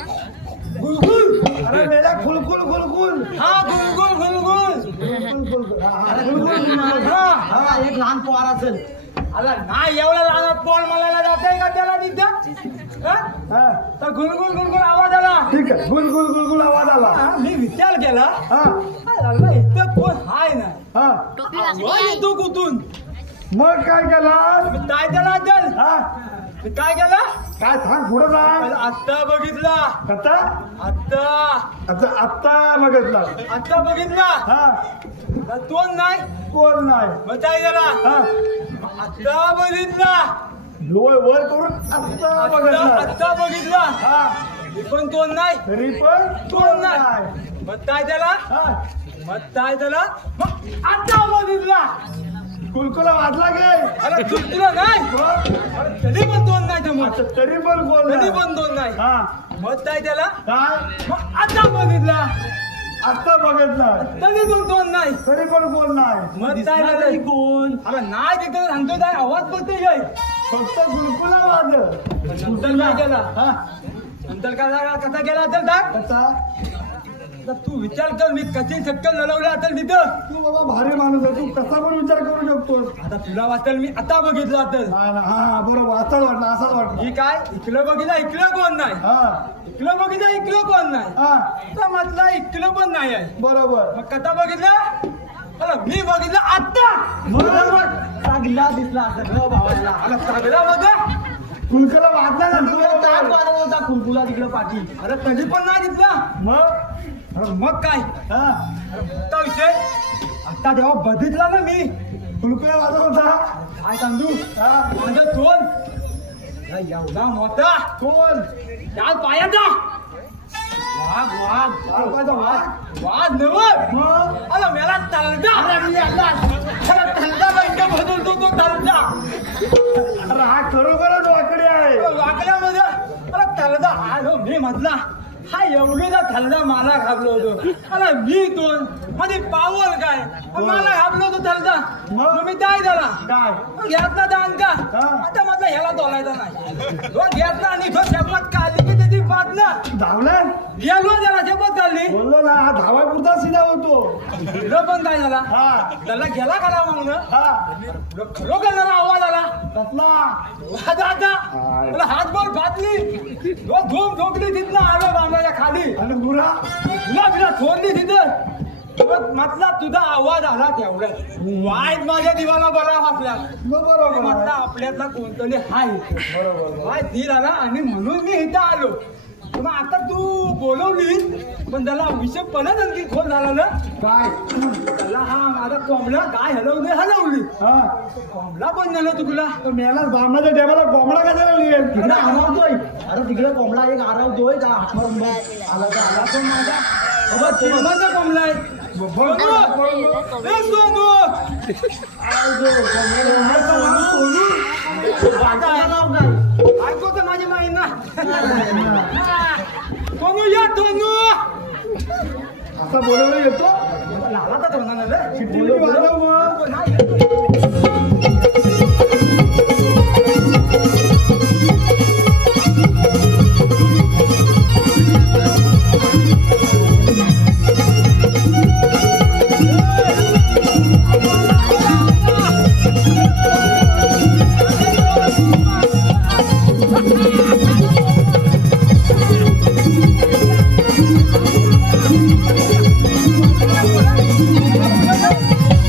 गुलगुल अरे मेला कुलकुल कुलकुल हा गुलगुल गुलगुल कुलकुल हा हा एक लहान पोर असेल अला नाही एवढा लहान पोर मला जाते का त्याला तिथं हा? हा तर गुलगुल गुलगुल आवाज आला ठीक आहे गुलकुल गुलकुल आवाज आला हा, मी विचार केला हा अरे इथं कोण हाय ना हा टोपी आवाज वाजली येतो कुठून मग काय केलं मी काय त्याला असेल हा मी काय केलं काय सांग पुढं सांग आत्ता बघितला आता आत्ता आता आत्ता बघितला आत्ता बघितला हा तर तोंड नाही कोण नाही मग काय केला हा आत्ता बघितला डोळे वर करून आत्ता बघितला आत्ता बघितला हा मी पण तोंड नाही तरी पण तोंड नाही मग काय त्याला हा मग काय त्याला मग आत्ता बघितला कुलकुला वाजला गे अरे तुला नाही मग अरे तरी पण तोंड नाही तर मग अच्छा, तरी पण कोण तरी नाही. पण तोंड नाही हा मग काय त्याला काय मग आता बघितला आत्ता बघितला तरी पण तोंड नाही तरी पण कोण नाही मग काय झालं कोण अरे नाही तिथं सांगतो काय आवाज फक्त येई फक्त कुलकुला वाज नंतर काय केला हा नंतर कसा केला असेल टाक कसा तर तू विचार कर मी कशी चक्कर लढवलं असेल तिथं तू बाबा भारी माणूस आहे तू कसा पण विचार करू शकतोस आता तुला वाटेल मी आता बघितलं असेल हा ना, हा बरोबर असंच वाटलं असंच वाटलं ही काय इकडं बघितलं इकडं कोण नाही हा इकडं बघितलं इकडं कोण नाही हा तर म्हटलं इकडं पण नाही आहे बरोबर मग कथा बघितलं अरे मी बघितलं आत्ता बरोबर चांगला दिसला सगळं भावाला अरे चांगला बघा कुलकुला वाजला ना तू होता खुलकुला तिकडं पाठी अरे कधी पण नाही दिसला मग अरे मग काय हा आता विषय आता जेव्हा बघितला ना मी कुलकुला वाजत होता काय सांगू हा माझा तोंड एवढा मोठा कोण त्या पायाचा वाघ वाघ बाळपाचा वाघ वाघ नवं मग अरे मेला तलदा अरे तलदा बंद बदलतो तो तलदा अरे हा खरोखरच वाकडी आहे वाकड्यामध्ये अरे तलदा आलो मी म्हटला हा एवढा थलदा मला घाबलो होतो अरे मी तो मध्ये पावल काय मला घाबलो होतो थलदा मग मी काय झाला काय घेतला दान का हा. आता म्हटलं ह्याला तोलायचा नाही तो घेतला आणि तो शपथ काढली की त्याची बात ना धावला गेलो त्याला शपथ काढली बोललो ना हा धावापुरता सीधा होतो तिकडं पण काय झाला हा त्याला गेला खाला मग हा खरोखर जरा आवाज आला कसला आता त्याला हातभर घातली धूम ठोकली तिथनं आलो बांधाच्या खाली आणि गुरा तुला बिला सोडली तिथं म्हटला तुझा आवाज आला तेवढ्यात वाईट माझ्या दिवाला बरा वाचला मग बरोबर म्हटलं आहे. आपल्यातला कोणतरी हाय बरोबर वाईट धीर आला आणि म्हणून मी इथं आलो मग आता तू बोलवली पण त्याला विषय परत आणखी खोल झाला ना काय त्याला हा माझा कोंबडा काय हलवली हा कोंबडा पण झाला तुला तर मेला बामणाच्या टेबलला कोंबडा कशाला लिहिल तिकडे आरवतोय अरे तिकडे कोंबडा एक आरवतोय त्याला हातवर बघ. आला तर आला पण माझा बाबा तेव्हाचा कोंबडा आहे सोनू! ए, सोनू! ऐकू तर माझी माई ना सोनू या सोनू असा बोलवलं येतो लाला तर तोंडाला किती वाजव मग नाही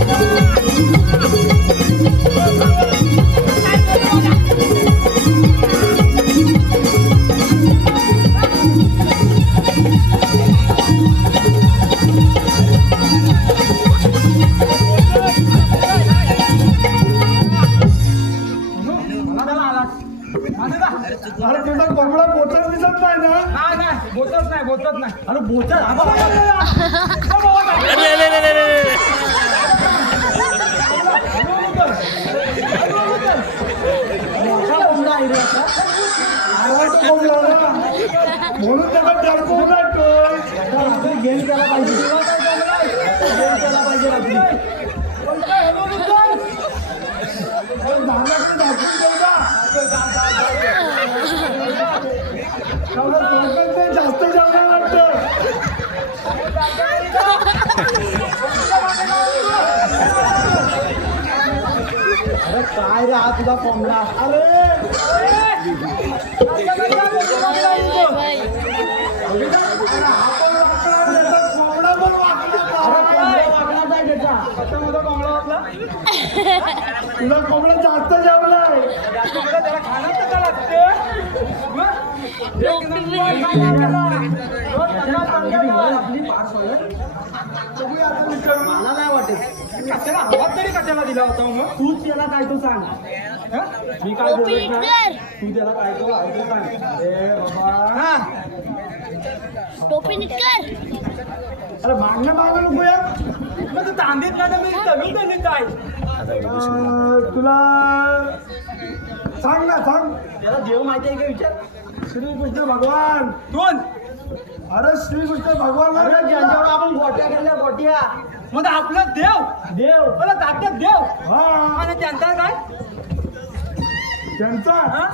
Thank you. नाही ना नाही नाही बोचत नाही अरे बोचा आवडतो कोंबडा ना. म्हणून त्याला टरबूज लागतोय. गेम केला पाहिजे गेम केला पाहिजे रात्री धानाकडे दाखवून देऊ का? तेवढं स्वयंपाक ते जास्त जेवणार वाटतं. अरे काय रे हा तुझा कोंबडा अरे कोंबडा पण वागणार नाही त्याचा तुला कोंबडा जास्त जेवलाय. त्याला खाणं तर का लागते मला नाही वाटत कशाला हवा तरी कशाला दिला होता मग तूच त्याला काय तो सांग हं? मी काय टोपी बोलत नाही कर तू त्याला काय तो सांग ए बाबा हा टोपी नीट कर अरे मागणं मागं नको या. मग तू तांदीत नाही तर मी तमिळ तमिळ काय तुला सांग ना सांग. त्याला देव माहिती आहे का विचार श्रीकृष्ण भगवान. दोन अरे श्रीकृष्ण भगवान अरे ज्यांच्यावर आपण गोट्या केल्या गोट्या मग आपलं देव देव मला तात्यात देव हा आणि त्यांचा काय त्यांचा हा?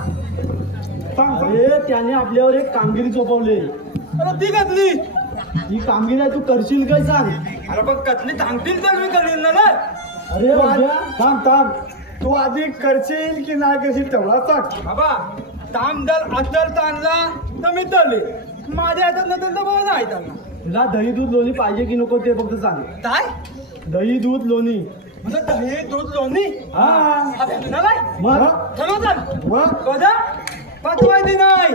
सांग सांग. अरे त्याने आपल्यावर एक कामगिरी सोपवली अरे ती कसली ही कामगिरी आहे तू करशील काय सांग अरे पण कसली सांगतील तर मी करीन ना रे. अरे बाबा थांब थांब. तू आधी करशील की नाही करशील तेवढा सांग. बाबा तामदल अद्दल तांदला तर मी तळले माझ्या हातात नसेल तर बघा नाही त्यांना तुला दही दूध लोणी पाहिजे की नको ते फक्त सांग काय दही दूध लोणी म्हणजे दही दूध लोणी हा आता तुला काय मग ठरव चाल मग कदा पाठवायची नाही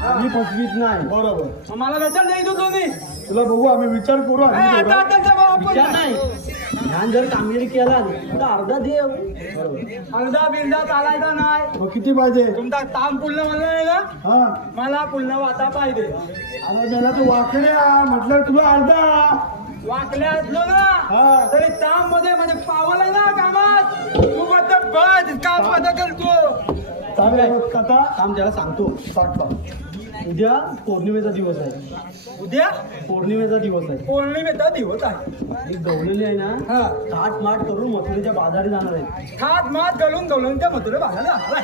आम्ही फसवीत नाही बरोबर. मग मला भेटेल दही दूध लोणी तुला बघू आम्ही विचार करू ए, आधी आता तेवढा. आता बाबा विचार नाही ध्यान जर कामगिरी केला तर अर्धा देव अंगदा बिंदा चालायचा नाही मग किती पाहिजे. तुमचा ताम पुलणं म्हणलं नाही ना हा मला पुलणं वाटा पाहिजे अरे मला तू वाकड्या म्हटलं तुला अर्धा. वाकल्या असलो ना हा. तरी ताम मध्ये म्हणजे पावलं आहे ना कामात तू बद्दल बस काम बद्दल करतो चालेल कथा काम त्याला सांगतो सांगता. उद्या पौर्णिमेचा दिवस आहे उद्या पौर्णिमेचा दिवस आहे पौर्णिमेचा दिवस आहे ही गवलेली आहे ना हा थाट माट करून मथुरेच्या बाजारी जाणार आहे खात मात गळून त्या मथुरे भागायला आलाय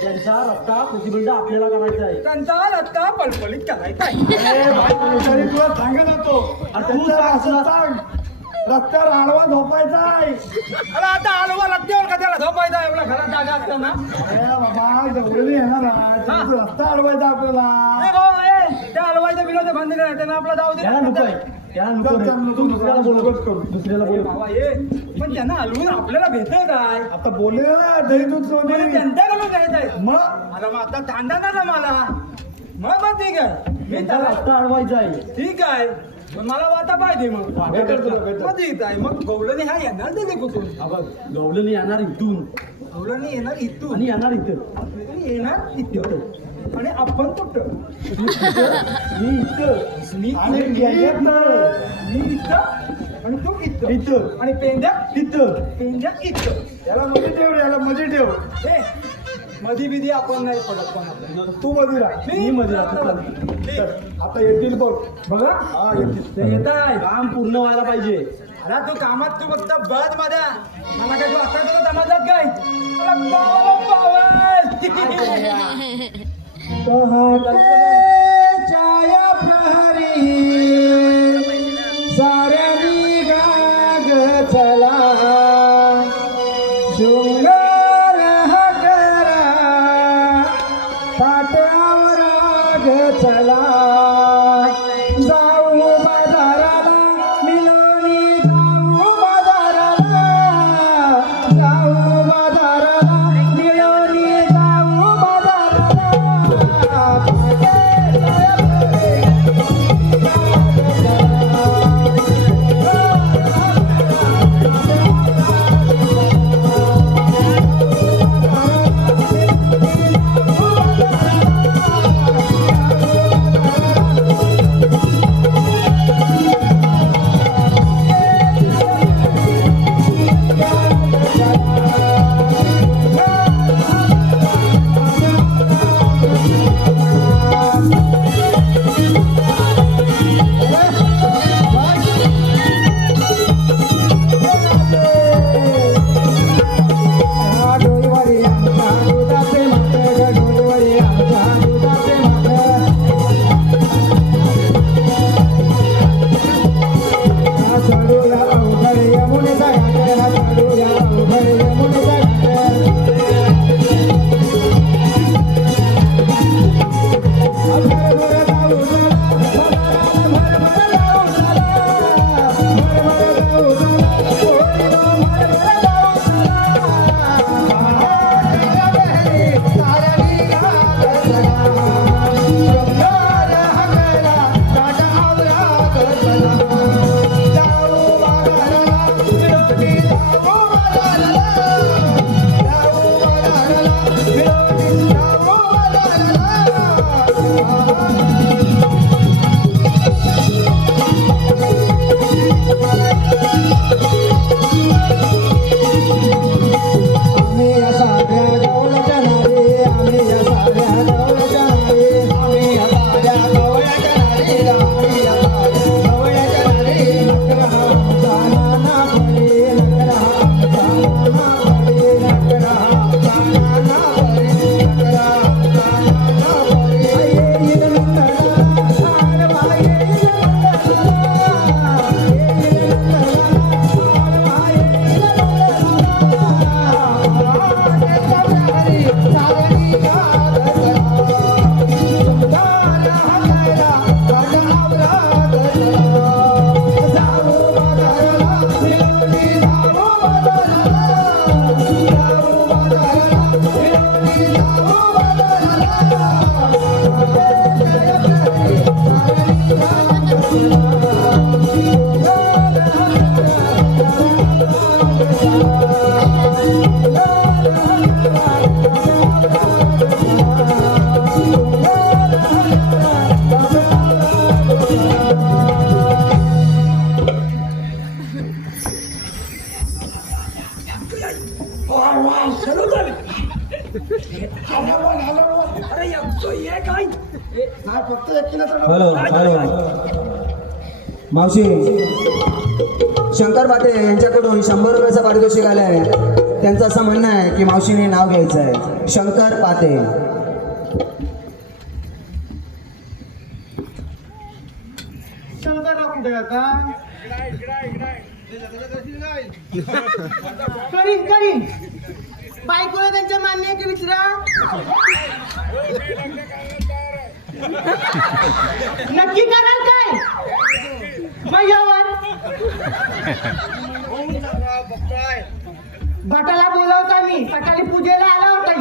त्यांचा रस्ता प्रतिबंध आपल्याला करायचा आहे त्यांचा रस्ता पलपलीत करायचा आहे ए, भाई, तरी तुला सांगत होतो. अरे तू त्याला सांग असं तुला. सांग. रस्त्यावर आडवा झोपायचा आहे. अरे आता आलो रस्त्यावर का त्याला झोपायचा एवढा घरात जागा असताना अरे बाबा गवळणी येणार आहे. तू रस्ता अडवायचा आपल्याला. ए भाऊ, ए, त्या हलवायच्या बिलाचं बंद करा त्यांना आपला जाऊ त्याला नको दे आहे त्याला नको रे. तू दुसऱ्याला बोलव दुसऱ्याला बोलव बाबा ये पण त्यांना हलवून आपल्याला भेटेल काय आता बोलले ना दही दूध म्हणजे लोणी. त्यांच्याकडून घ्यायचंय मग अरे मग आता थांडा ना मला मग ठीक आहे मी त्यांचा त्याला रस्ता अडवायचा आहे ठीक आहे पण मला वाटा पाहिजे मग भेटेल तुला, भेटेल. मग ठीक आहे मग गवळणी हा येणार दिले कुठून हा बघ गवलनी येणार इथून गवळणी येणार इथून आणि येणार इथं आणि येणार इथं आणि आपण कुठं मी इथं मी आणि मी इथं आणि तू इथं इथं आणि पेंड्या तिथं पेंड्या इथं याला मध्ये ठेव याला मध्ये ठेव. ए मधी बिधी आपण नाही पडत पण तू मध्ये राह. मी मध्ये राहतो चल. चल, आता येतील बघ. बघा हा येतील. ते येत आहे काम पूर्ण व्हायला पाहिजे अरे तू कामात तू फक्त बस मध्ये मला काय तू आता तुला समाजात काय अरे पावल छाया प्रहरी साऱ्यानी गाग चला शृंगार हा करा पाट्यावर राग चला जाऊ बाजाराला मिळून जाऊ बाजाराला जाऊ बाजाराला मिळून जाऊ बाजाराला फक्त एक किलोचा डबा. हॅलो हॅलो मावशी शंकर पाटे यांच्याकडून 100 रुपयाचा पारितोषिक आलाय. त्यांचं असं म्हणणं आहे की मावशीने नाव घ्यायचं आहे. शंकर पाटे. शंकरराव कुठे आता करीन बायकोला त्यांच्या मान्य आहे की विचारा. नक्की कराल काय मग यावर भटाला बोलावता मी सकाळी पूजेला आला होता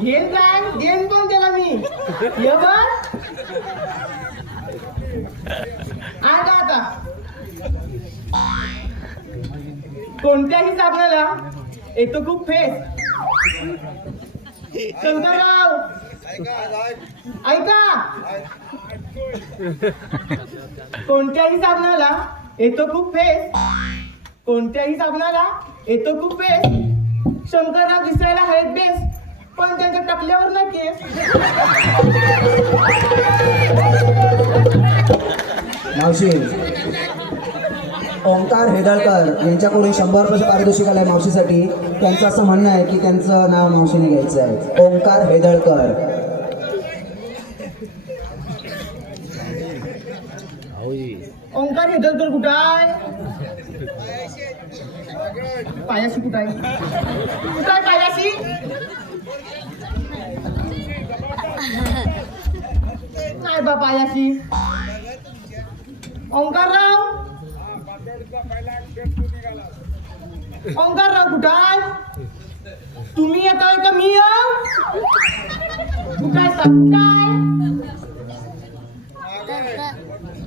घेन काय घेन पण त्याला मी ये बघ आता कोणत्याही साबणाला येतो खूप फेस. शंकरराव ऐका कोणत्याही साबणाला येतो खूप फेस. कोणत्याही साबणाला येतो खूप फेस. शंकरराव दिसायला आहेत बेस पण त्यांच्या टकल्यावर ना केस. मावशी ओंकार हेदळकर यांच्याकडून 100 रुपयाचं पारितोषिक आलंय मावशीसाठी. त्यांचं असं म्हणणं आहे की त्यांचं नाव मावशीने घ्यायचं आहे. ओंकार हेदळकर. ओंकार हेदलकर कुठं आहे पायाशी कुठं आहे कुठं आहे पायाशी नाही बा पायाशी. ओंकारराव कुठं आहे तुम्ही येताय का मी येऊ कुठं आहे कुठं आहे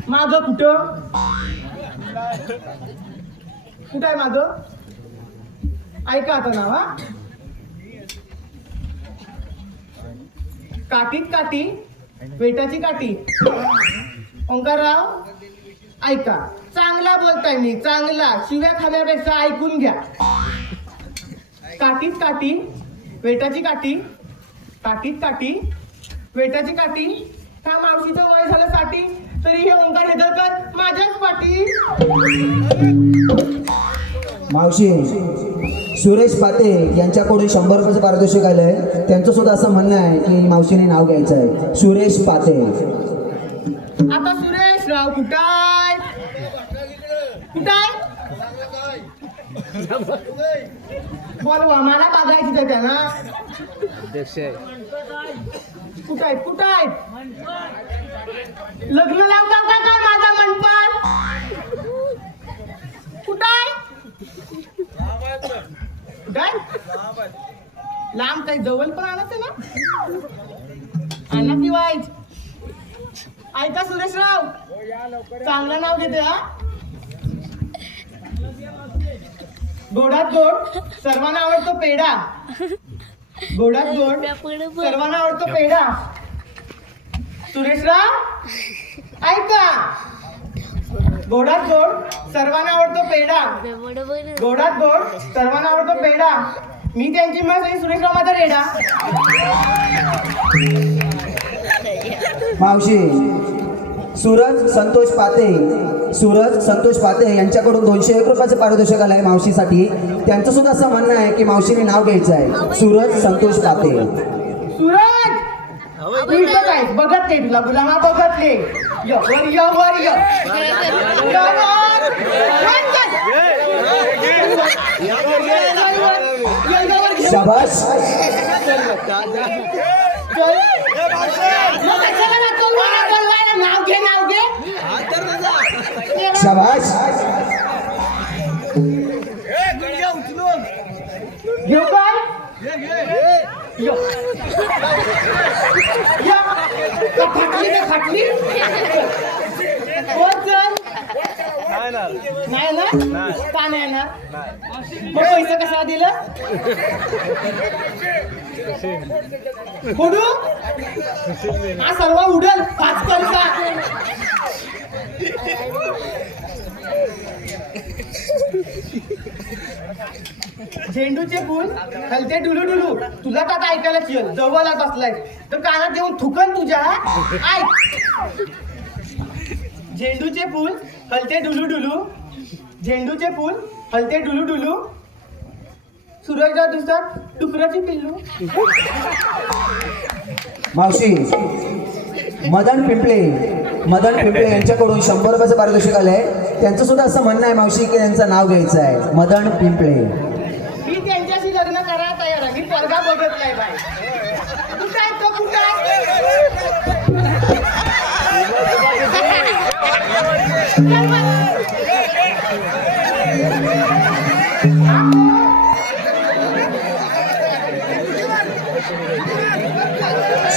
माग कुठं कुठं आहे माग ऐका आता नाव हा काठीत काठी पेटाची काठी. ओंकारराव ऐका चांगला बोलताय मी चांगला शिव्या खाण्यापेक्षा ऐकून घ्या. काठीत काठी पेटाची काठी काठीत काठी पेटाची काठी. ह्या मावशीचं वय झालं 60 तरी हे ओंकार हेदलकर माझ्याच पाठी. मावशी सुरेश पाते यांच्याकडून 100 रुपयाचं पारितोषिक आलंय. त्यांचं सुद्धा असं म्हणणं आहे की मावशीने नाव घ्यायचं आहे. सुरेश पाते. आता सुरेश राव कुठाय कुठाय बोलवा मला बघायची तर त्यांना कुठाय कुठाय लग्न लावता का काय माझा मनपाल कुठाय कुठाय लांब काही जवळ पण आणत ना आणा की वाईट. ऐका सुरेशराव चांगलं नाव घेते हा. गोडात गोड सर्वांना आवडतो पेढा. गोडात गोड सर्वांना आवडतो पेढा. सुरेशराव ऐका गोडात गोड सर्वांना आवडतो पेढा. गोडात गोड सर्वांना आवडतो पेढा. मी त्यांची मग सुरेशराव माझा रेडा. मावशी सूरज संतोष पाते यांच्याकडून 201 रुपयाचं पारितोषिक आलंय मावशीसाठी. त्यांचं सुद्धा असं म्हणणं आहे की मावशीने नाव घ्यायचं आहे. सूरज संतोष पाते. सूरज तू इथंच आहेस बघत नाही तुला गुलामा बघत नाही. शाबाश नाव घे शाबाश. घेऊ काय फाटली नाही ना का नाही ना मग पैसे कशाला दिलं फोडू हा सर्व उडल 5 पैसा झेंडूचे फूल हलते डुलू डुलू. तुला तर आता ऐकायलाच येईल. जवळला बसलाय तर कानात येऊन थुकन तुझ्या. ऐक. झेंडूचे फूल हलते डुलू डुलू. झेंडूचे फूल हलते डुलू डुलू. सूरजला दिसतात डुकराची पिल्लू. मावशी मदन पिंपळे यांच्याकडून 100 रुपयाचं पारितोषिक आलंय. त्यांचं सुद्धा असं म्हणणं आहे मावशी की त्यांचं नाव घ्यायचं आहे, मदन पिंपळे. मी त्यांच्याशी लग्न करायला तयार आहे. मी पोरगा बघत नाही बाई. कुठं आहे तो कुठं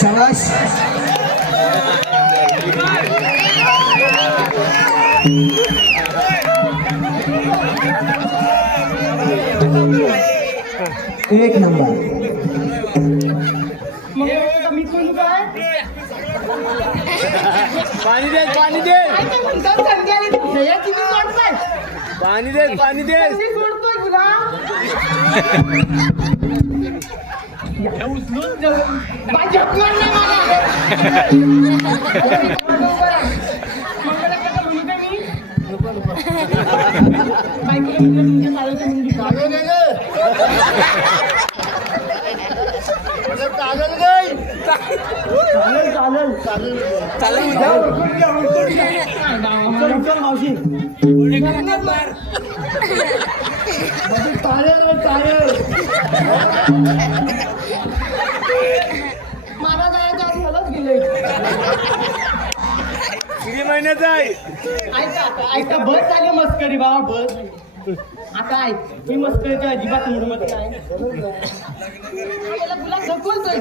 शाबाश. एक नंबर. मग मी कोण काय पाणी दे पाणी दे काय ते म्हणतात संधी आली दह्याची मी सोडताय. पाणी दे पाणी दे. संधी सोडतोय तुला. या उचलून जाऊ. माझ्या हातवर नाही मला. मंगळाचा मुलगा मी. बायकोला म्हणलं तुमच्या काळाचं मुलगी काढून दे गं. चल मावशी मला जायचं आज मलाच गेलंय. किती महिन्याचा आहे? ऐका बस झाली मस्करी बाबा बस. आता ऐक मी मस्करीच्या अजिबात मूडमध्ये आहे. तुला ढकलतोय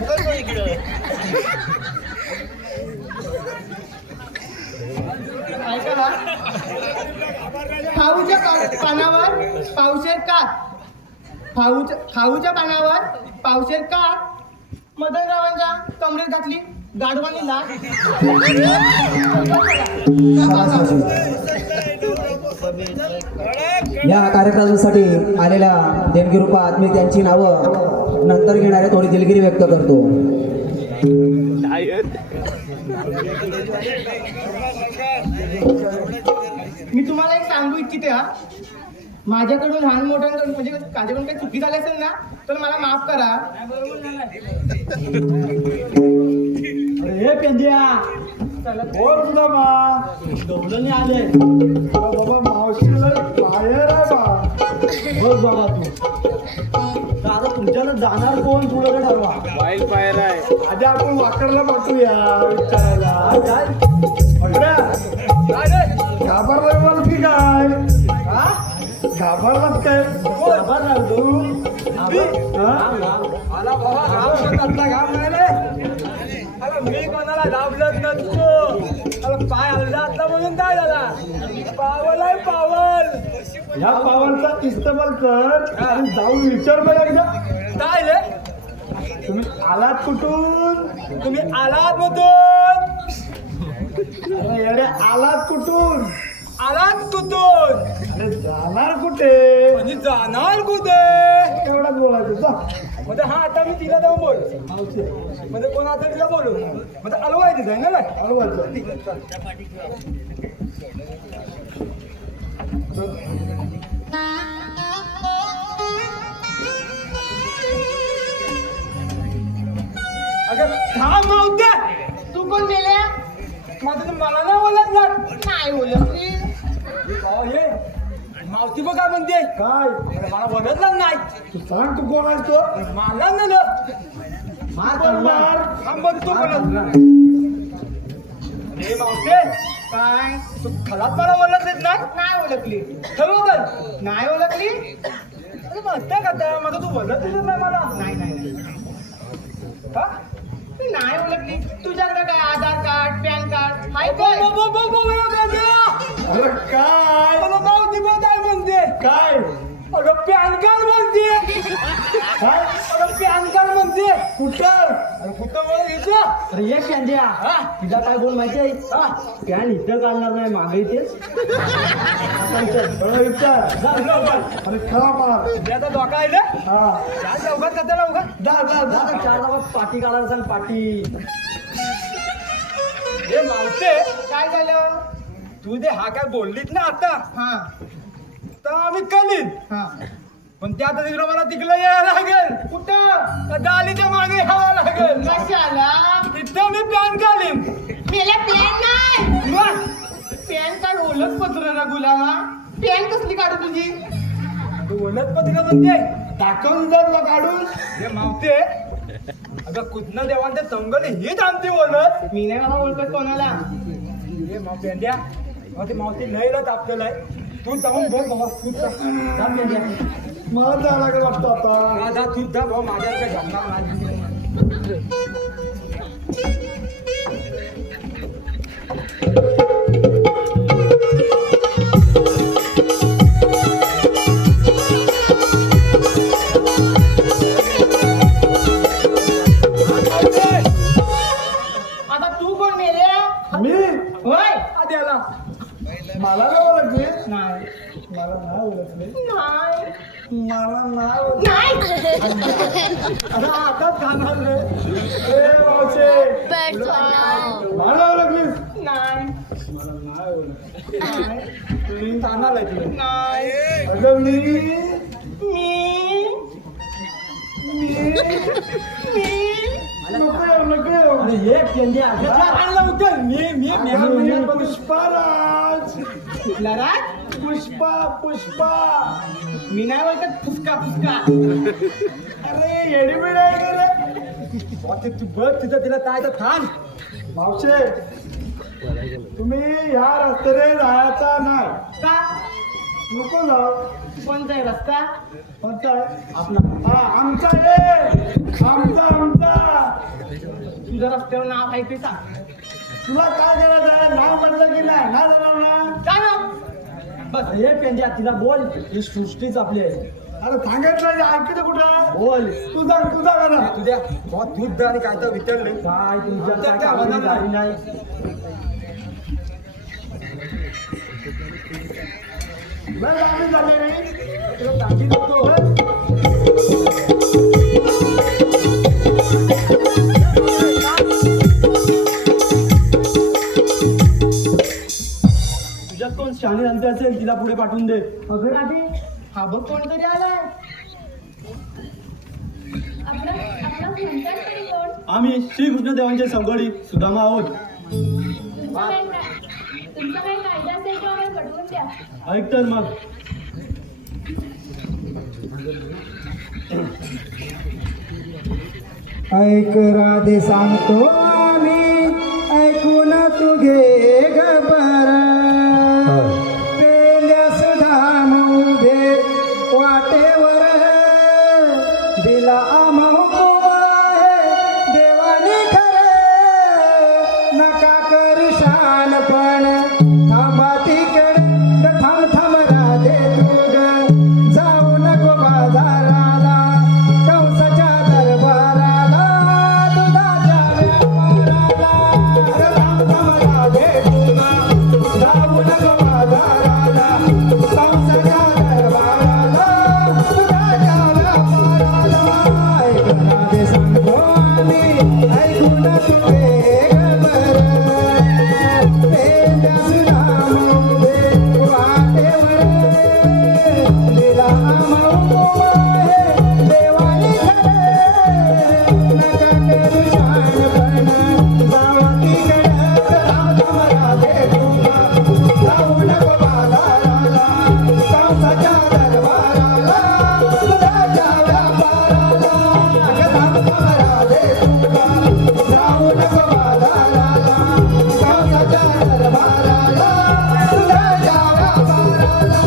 ऐका बा. खाऊच्या पानावर पावशेर कात. खाऊच्या पानावर पावशेर कात. मदनरावांच्या कमरेत घातली गाढवानी लाट. शाबास मावशी. या कार्यक्रमासाठी आलेल्या देणगी रूपात मी त्यांची नावं नंतर घेणारे थोडी दिलगिरी व्यक्त करतो. मी तुम्हाला एक सांगू इच्छिते हा. माझ्याकडून लहान मोठ्यांकडून म्हणजे माझ्याकडून काही चुकी झाली असेल ना तर मला माफ करा. अरे पेंद्या बोल तुला मा डोलनी आले. बाबा मावशीला बाहेर आहे बा. बघ बाबा तू आता तुमच्याला जाणार कोण थोडं ठरवा. वाईल्ड फायर आहे. आधी आपण वाकडला पाठवूया विचारायला. काय घाबरला मला की काय घाबरलाच काय घाबरणार तू. मला बाबा घाम नाही रे. अरे मी कोणाला दाबलत नसतो. अरे पाय हल्ला आता म्हणून काय झाला. पावल आहे पावल. ह्या पावरचा इस्तेमाल कर आणि जाऊन विचार बरं एकदा. काय रे तुम्ही आलात कुठून. तुम्ही आलात मधून. अरे येडे आलात कुठून. आलात कुठून. अरे जाणार कुठे म्हणजे जाणार कुठे. एवढाच बोलायचं जा. म्हणजे हा आता मी तिला जाऊन बोल म्हणजे कोण आता तिला बोलू म्हणजे अलवाय तिथं ना काय हलवायचं. अगं थांब नव्हत्या. तू कोण मेल्या. माझं मला नाही ओळखणार. नाही ओळखली. हे मावशी बघ काय म्हणते. काय मला ओळखलं नाही. तू सांग तू कोण आहेस तो. मला नाही मार थांब बघतो बोलत. हे मावशे काय तू खलात मला ओळखलेत नाही. नाही ओळखली. खरोबर नाही ओळखली. अरे म्हणते का त्या माझं तू ओळखलीच नाही मला. नाही नाही हा ती नाही ओळखली. तुझ्याकडे काय आधार कार्ड पॅन कार्ड हाय बो काय. बो बो बो बो बो बो. अरे काय मला मावशी बघ काय म्हणते. काय अगं पॅन कार्ड म्हणते. काय अगं पॅन कार्ड म्हणते. कुठं अरे कुठं बोल घेतलं अरे ये पेंड्या तुझा काय बोल माहितीये पॅन इथं काढणार नाही मागे इथेच विचार अरे खरा मार आता धोका आहे ना हा चार लवकर कथा लवकर चार लाखात पाठी काढायला सांग पाठी हे मावते काय झालं तू दे हा काय बोललीत ना आता हा तर आम्ही कलीन हा पण त्या आता तिकडं मला तिकडं यायला लागेल कुठं त्या गालीच्या मागे यावं लागेल कशाला तिथं मी पॅन घालीन मेला प्लॅन नाही मग पॅन काय ओळख पत्र ना गुलामा पॅन कसली काढू तुझी तू बोलत पत्रिका म्हणते टाकून जर तुला काढून हे मावते अगं कुठनं देवान ते तंगली हीच आमची बोलत मी नाही मला ओळखत कोणाला हे मावते द्या मग ते मावते लय लत आपल्याला आहे. तू जाऊन बोल बाबा तू जा. जा पेंड्या. मला जायला लागेल वाटतं आता जा तू जा भाऊ माझ्या काय जमणार नाही आता तू कोण मेल्या मी होय आधी आला मला नाही ओळखले नाही मला नाही ओळखले नाही मला नाही ओळखले आता आताच खाणार रे ए मावशे Birds are now. मला ओळखलीस नाही मला नाही ओळखले तुम्ही खाणार आहे तुला नाही अगं मी नको येऊ अरे हे पेंड्या आणलं उचल मी पुष्पाराज कुठला राज पुष्पा मी नाही ओळखत फुसका फुसका अरे येडीबिड आहे का रे तू बघ तिथं तिला काय तर थांब मावशे तुम्ही ह्या रस्त्याने जायचा नाही का नको जाऊ कोणता आहे रस्ता कोणता आहे आपला हा आमचा आहे आमचा तुझं रस्त्यावर नाव आहे ते सांग तुला काय करायचं आहे नाव म्हटलं की नाही नाही जाणार ना सांग बस हे पेंड्या तिला बोल ही सृष्टीच आपली आहे अरे सांगितलं ऐकते कुठं बोल तू सांग ना तुझ्या बहुत दूध आणि काय तर विचारले काय तुमच्या त्या काय कामाला आवाजाला झाली नाही नाही आम्ही झाले नाही तुला टाकी देतो तुझ्यात कोण शहाणी आणते असेल तिला पुढे पाठवून दे अगं राधे हा बघ कोणतरी आलाय आपला म्हणतात तरी कोण आम्ही श्रीकृष्ण देवांचे संगडी सुदामा आहोत तुमचा काही कायदा असेल तो आम्हाला पटवून द्या ऐक तर मग ऐक राधे सांगतो आम्ही ऐकून तू घे गबर पेल्या सुधा उभे वाटेवर दिला आहे देवाने खरे नका कर शानपण थांबा तिकडे थांब राधे तू ग जाऊ नको बाजाराला कंसाच्या दरबाराला दुधाच्या व्यापाराला थांब राधे तू ग जाऊ नको बाजाराला कंसाच्या दरबाराला दुधाच्या व्यापाराला ऐक राधे सांगतो आम्ही ऐकून तुझे गबर पेंड्या सुद्धा उभे वाटेवर दिला आहे देवाने खरे नका करू शहाणपण जावा तिकडं थांब राधे तुला जाऊ नको बाजाराला कंसाच्या दरबाराला दुधाच्या व्यापाराला थांब राधे तुला जाऊ नको बाजाराला कंसाच्या दरबाराला दुधाच्या व्यापाराला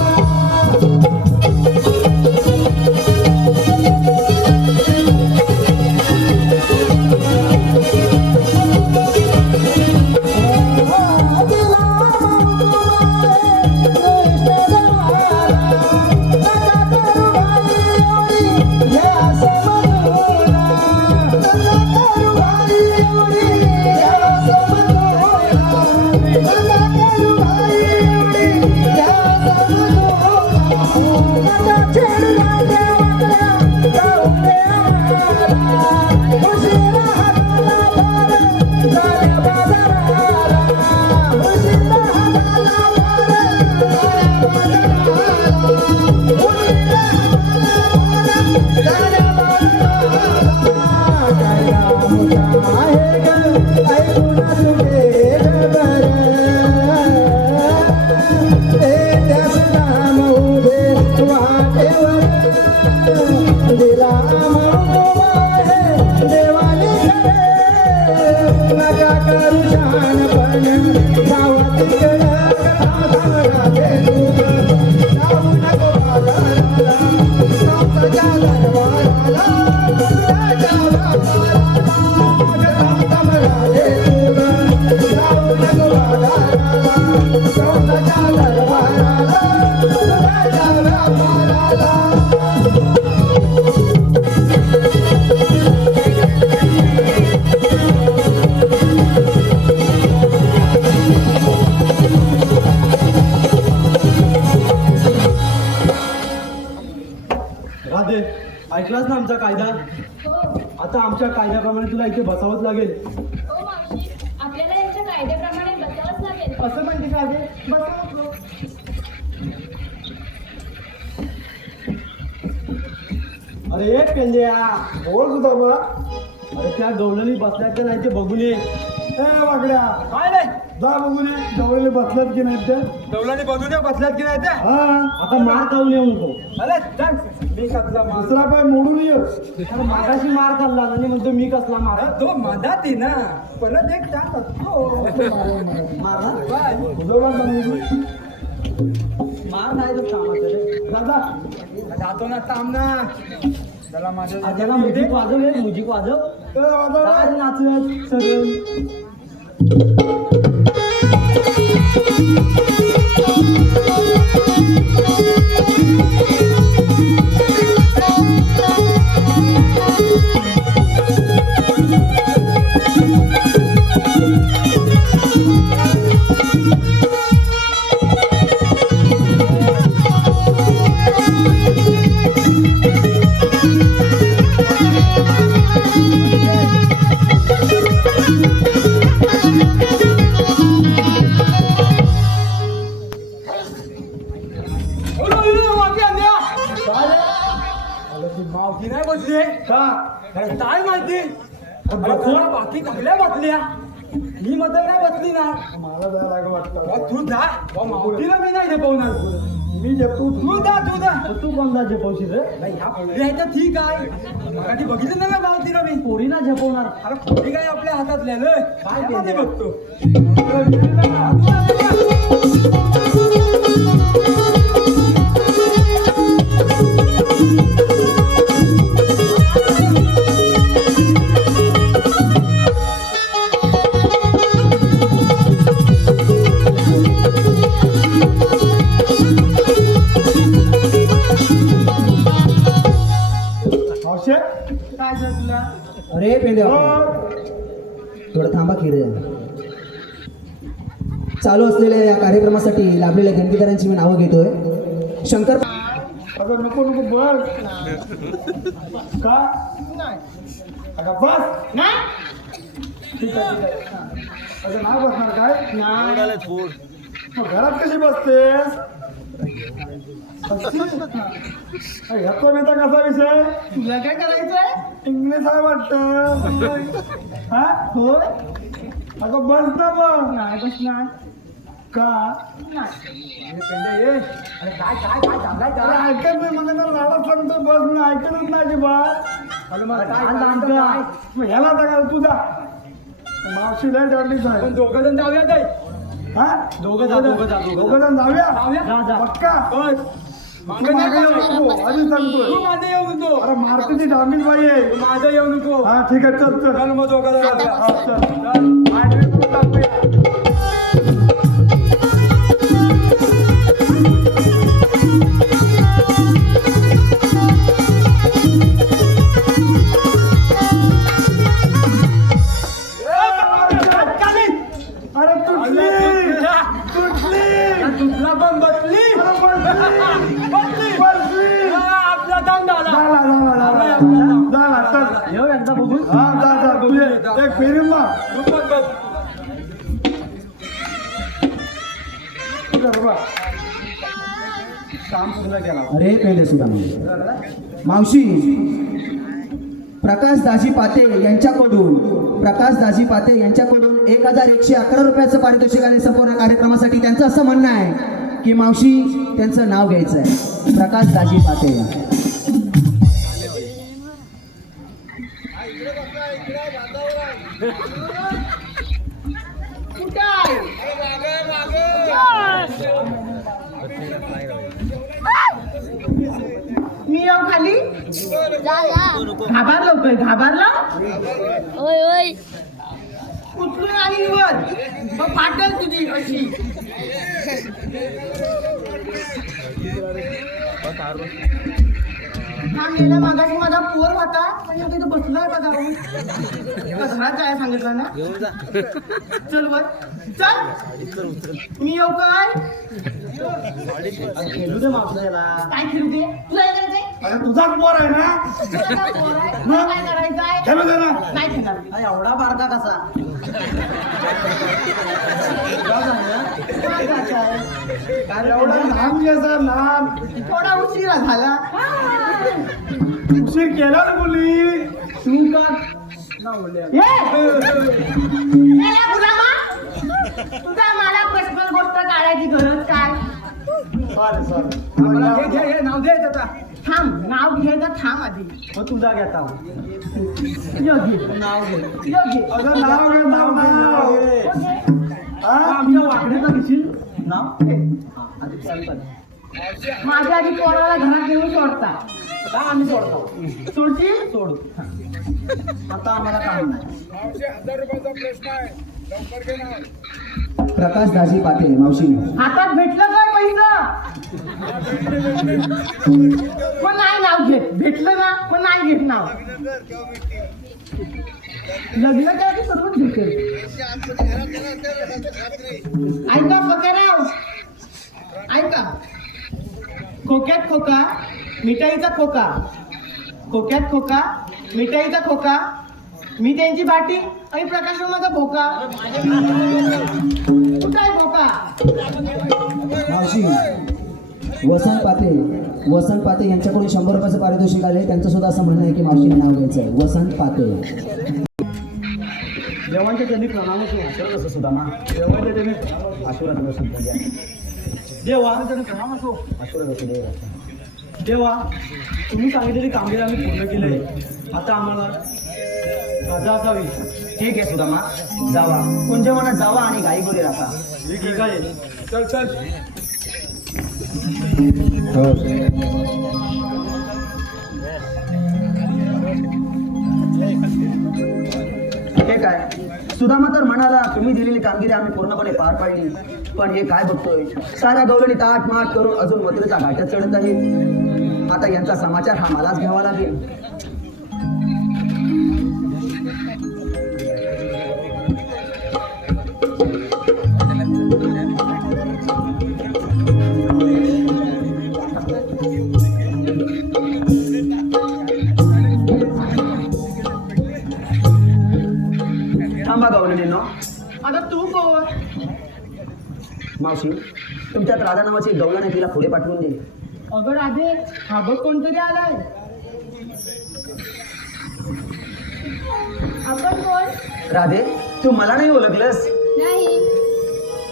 राधे, ऐकलास ना आमचा कायदा? आता आमच्या कायद्याप्रमाणे तुला इथे बसावंच लागेल. हो मावशी, आपल्याला यांच्या कायद्याप्रमाणे बसावंच लागेल. असं म्हणते राधे, बसावं. अरे एक पेंड्या, बोल सुद्धा बा. अरे त्या गवळणी बसल्यात का नाही ते बघून ये. ए वाकड्या, काय नाही जा बघून ये जवळ बसल्यात की नाही त्या. दौलाने बघून ये, बसल्यात की नाही त्या. हा आता मार खाऊन येऊ नको. अरे चल, मी कसला मार. दुसरा पाय मोडून ये. अरे मागाशी मार खाल्ला आणि म्हणतो मी कसला मार. अरे तो मधात आहे ना, परत एक टाक असतो. मारला? तुझं बा सांगितलं. मार नाही तर कामाचं रे. दादा जातो ना, थांब ना. त्याला माझ्या त्याला मुजिक वाजव रे, मुजिक वाजव. चला वाजव. काय नाचत सगळं. मावशी नाही बसली का अरे काय माहिती. अरे बाकी कुठल्या बसल्या, ही मदत नाही बसली ना. मला जायला लागलं वाटतं. अहो, तू जा. अहो, मावशीला मी नाही झेपवणार. मी जेवतो तू जा, तू जा. तू कोणता झेपवशील रे? नाही, ह्या पोरी आहेत तर ठीक आहे. मगाशी बघितलं ना मावशीला मी. पोरीना झेपवणार. अरे पोरी काय आपल्या हातातल्या ना, काय काय मध्ये केलं? बघतो. मावशे काय झालं तुला? अरे पेंड्या, थोडं थांबा की रे. चालू असलेल्या या कार्यक्रमासाठी लाभलेल्या देणगीदारांची मी नावं घेतोय. शंकर अगं नको नको बस. का अगं बस. ठीक आहे ठीक आहे. अगं नाही बसणार काय? मग घरात कशी बसतेस? ह्याचा बेटा कसा विषय? तुला काय करायचंय? इंग्लिश आहे वाटतं. हा हो अगं बस ना मग. नाही बसणार. का ये. अरे काय काय काय चाललाय अरे त्याला? ऐकत नाही मला तर लाडात सांगतो बस म्हणून ऐकतच नाही अजिबात. अरे मग काय लहान काय लहान काय? मग ह्याला सांगा तुझा मावशी लय डरलीच आपण आहे. दोघं जण जाऊया ताई. हा दोघं जा, दोघं जा, दोघं दोघं जण जाऊया. जाऊया? जा, जा. पक्का बस. तू मागं मागे नाही येऊ जाऊ. नको आधीच तू सांगतोय. माझं येऊ नको. अरे मारतीची डांबीच बाई आहे. तू माझं येऊ नको. हा ठीक आहे चल चल. चल मग दोघं जण आता जाऊया. हा, चल. चल. आठ मिनिट टाकूया. अरे तुटली तुटली. तुला पण बसली. अरे बसली. बसली. चल येऊ एकदा बघून हा जा तू ये एक फेरी मार काम पूर्ण केला अरे पेंडे सुद्धा मावशी प्रकाश दाजी पाते यांच्याकडून 1111 रुपयाचं पारितोषिक आणि संपूर्ण कार्यक्रमासाठी त्यांचं असं म्हणणं आहे की मावशी त्यांचं नाव घ्यायचं आहे. प्रकाश दाजी पाते. मी येऊ खाली जा जा घाबरला ओय ओय उचलून आणि वर मग फाटेल तुझी अशी हा मेला मागाशी माझा पोर होता पण तिथं बसलाय का जाऊन कसराच आहे सांगितलं ना चल वर चल मी येऊ काय खेळू दे मावसाला. काय खेळू दे तुला काय करायचंय अरे तुझाच पोर आहे ना तुला काय पोर आहे? तुला काय करायचंय खेळू दे ना नाही खेळणार हा, एवढा बारका कसा काय करायचंय? एवढा लहान घ्यायचा लहान थोडा उशिरा झाला उशीर केला ना मुली तू का तुझा मला पर्सनल गोष्ट काढायची गरज काय घे नाव दे त्याचा थांब नाव घ्यायचं थांब आधी मग तुझा घेता योगी नाव घे योगी अगं नाव घे नाव हा आमच्या वाकड्याचा घेशील नाव हा, आधी चालतं. माझ्या आधी पोराला घरात येऊन सोडता का आम्ही सोडतो सोडशील सोडू आता आम्हाला काम नाही. 1000 रुपयाचा प्रश्न आहे लवकर घे ना प्रकाश दाजी पाते मावशी. हातात भेटलं काय पैसा पण नाही नाव घेत भेटलं ना पण नाही घेत नाव लग्न केलं की सर्वच घेते ऐका फकराव ऐका खोक्यात खोका मिठाईचा खोका खोक्यात खोका मिठाईचा खोका मी त्यांची बाटी आणि प्रकाश माझा भोका कुठं आहे भोका मावशी वसंत पाते यांच्याकडून 100 रुपयाचं पारितोषिक आले. त्यांचं सुद्धा असं म्हणणं आहे की मावशीने नाव घ्यायचं आहे. वसंत पाते. देवांच्या त्यांनी प्रणाम असो असं सुद्धा ना देवांच्या त्यांनी आशीर्वाद असो देवा त्यांनी प्रणाम असो आशीर्वाद असो देवा तुम्ही सांगितलेली कामगिरी आम्ही पूर्ण केली. आता आम्हाला रजा असावी. ठीक आहे सुदामा, जावा कुंजवनात जावा आणि गाई गोरी राहा. ठीक आहे. चल चल हे काय सुदामा तर म्हणाला तुम्ही दिलेली कामगिरी आम्ही पूर्णपणे पार पाडली. पण हे काय बघतोय साऱ्या गवळणी ताट माट करून अजून मथुरेच्या घाट्यात चढत आहे. आता यांचा समाचार हा मलाच घ्यावा लागेल. थांबा गवळणींनो. आता तू कोण मावशी तुमच्यात राधा नावाची गवळण आहे, तिला पुढे पाठवून दे. अगं राधे हा बघ कोणतरी आलाय. आपण कोण राधे तू मला नाही ओळखलंस. नाही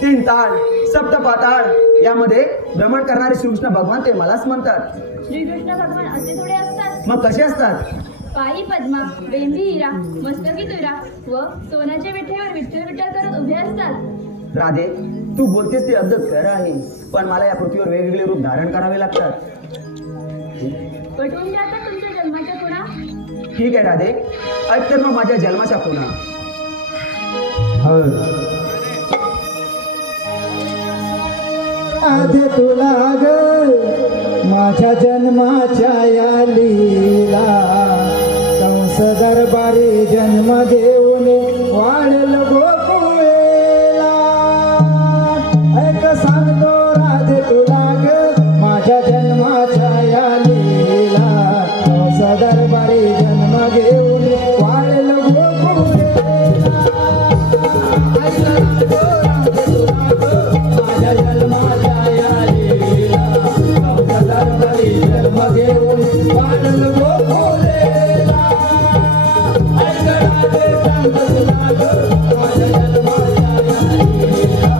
3 ताळ सप्त पाताळ यामध्ये भ्रमण करणारे श्रीकृष्ण भगवान ते मलाच म्हणतात. श्रीकृष्ण भगवान असे थोडे असतात. मग कसे असतात? पायी पद्मा बेंबी हिरा मस्तकी तुरा व सोन्याच्या विठेवर विठ्ठल विठ्ठल करत उभे असतात. राधे तू बोलतेस ते अगदी खरं आहे, पण मला या पृथ्वीवर वेगवेगळे रूप धारण करावे लागतात. पटवून द्या आता तुमच्या जन्माच्या खुणा. ठीक आहे राधे, ऐक तर मग माझ्या जन्माच्या खुणा. आधे तुला ग माझ्या जन्माच्या या लीला कंस दरबारी जन्म घेऊन वाढेल गोकुळेला. ऐक सांगतो राधे तुला ग माझ्या जन्माच्या या लीला कंस दरबारी जन्म घेऊन वाढल गोकुलेला ऐकणारे सांगत लाग माझ्या जन्माच्या यालीला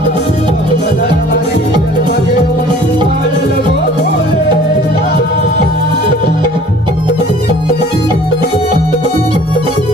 दरबारी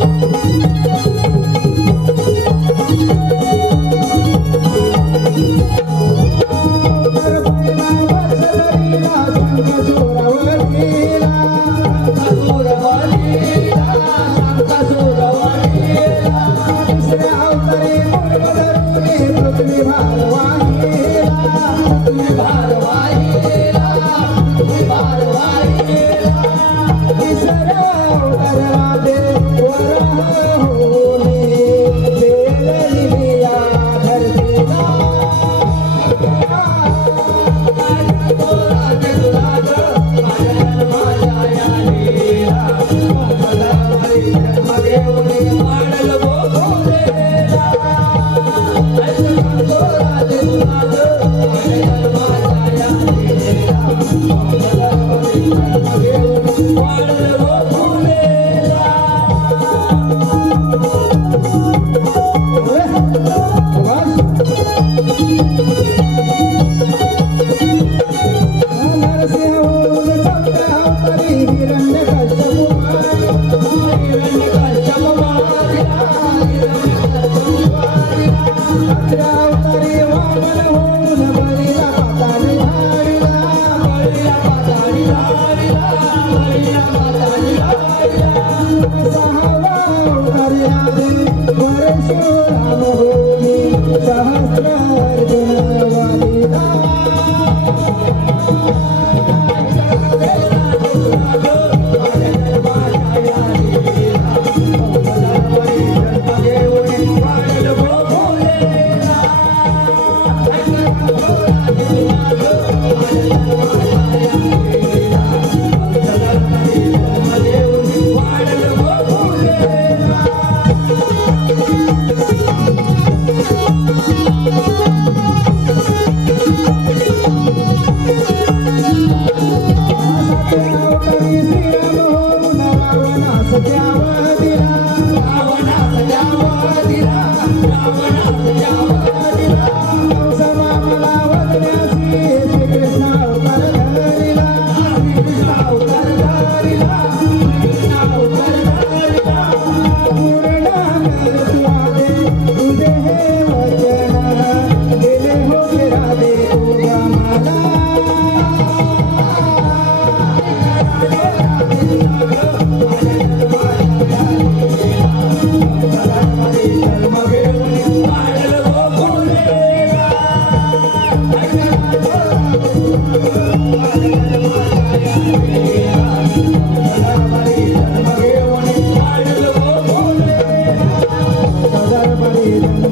जन्म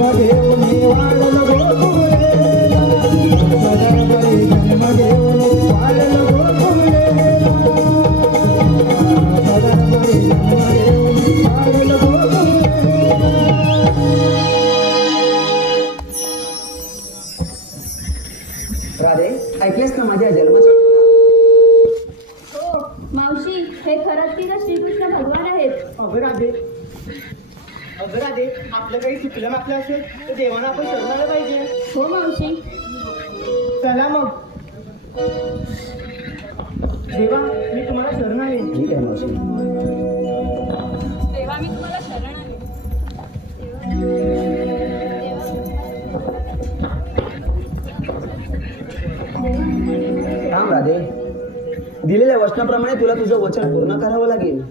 घेऊन वाढल गोकुलेला राधे, ऐकलेस ना माझ्या जन्माच्या हो मावशी हे खरंच की श्रीकृष्ण भगवान आहेत. अगं राधे आपलं काही चुकलं मागलं असेल तर देवानं आपण शरण आलं पाहिजे. हो मावशी. चला मग देवा मी तुम्हाला शरण आले. ठीक आहे मावशी. तेव्हा मी तुम्हाला शरण आले. थांब राधे, दिलेल्या वचनाप्रमाणे तुला तुझं वचन पूर्ण करावं लागेल.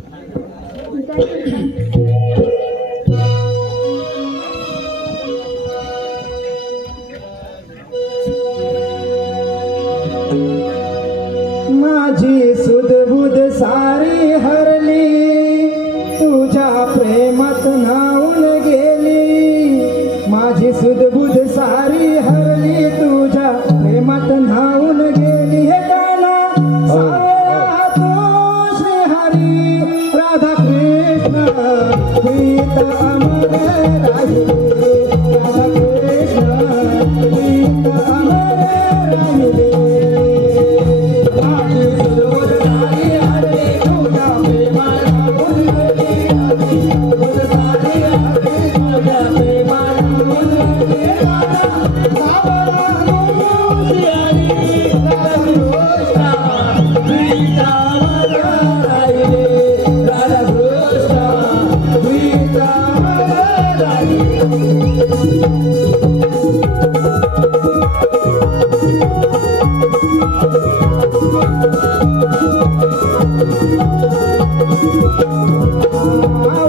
माझी सुदबुद सारी हरली तुझ्या प्रेमात न्हाऊन गेली. माझी सुदबुद सारी हरली तुझ्या प्रेमात न्हाऊन गेली. हे गाणं सावळा तो श्री हरी राधा कृष्ण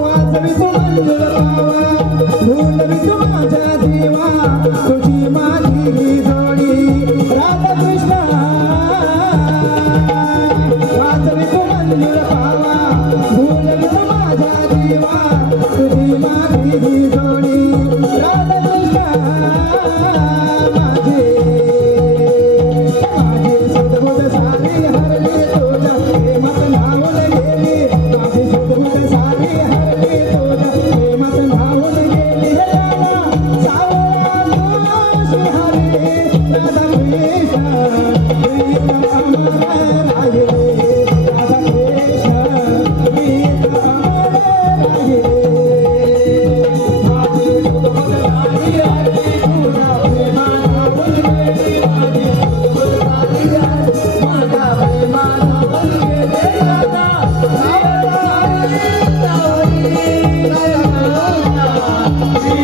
वाजवी तू मंजूळ पावा भूलवी तू माझ्या जीवा तुझी माझी ही जोडी राधा कृष्ण वाजवी तू मंजूळ पावा भूलवी तू माझ्या जीवा तुझी माझी ही जोडी राधा कृष्ण माझी माझी सुदबुद सारी हरली तुझ्या प्रेमात नावून गेली माझी सुदबुद सारी हरली तुझ्या प्रेमात नावून गेली राधा सावळा तू हरी राधा कृष्ण प्रीत अमर राहिले राधा कृष्ण प्रीत अमर राहिले माझी सुदबुद सारी हरली तुझ्या प्रेमात नावून गेली माझी सुदबुद सारी हरली माझ्या प्रेमात नावून गेली राधा सावळा हरी राधा कृष्ण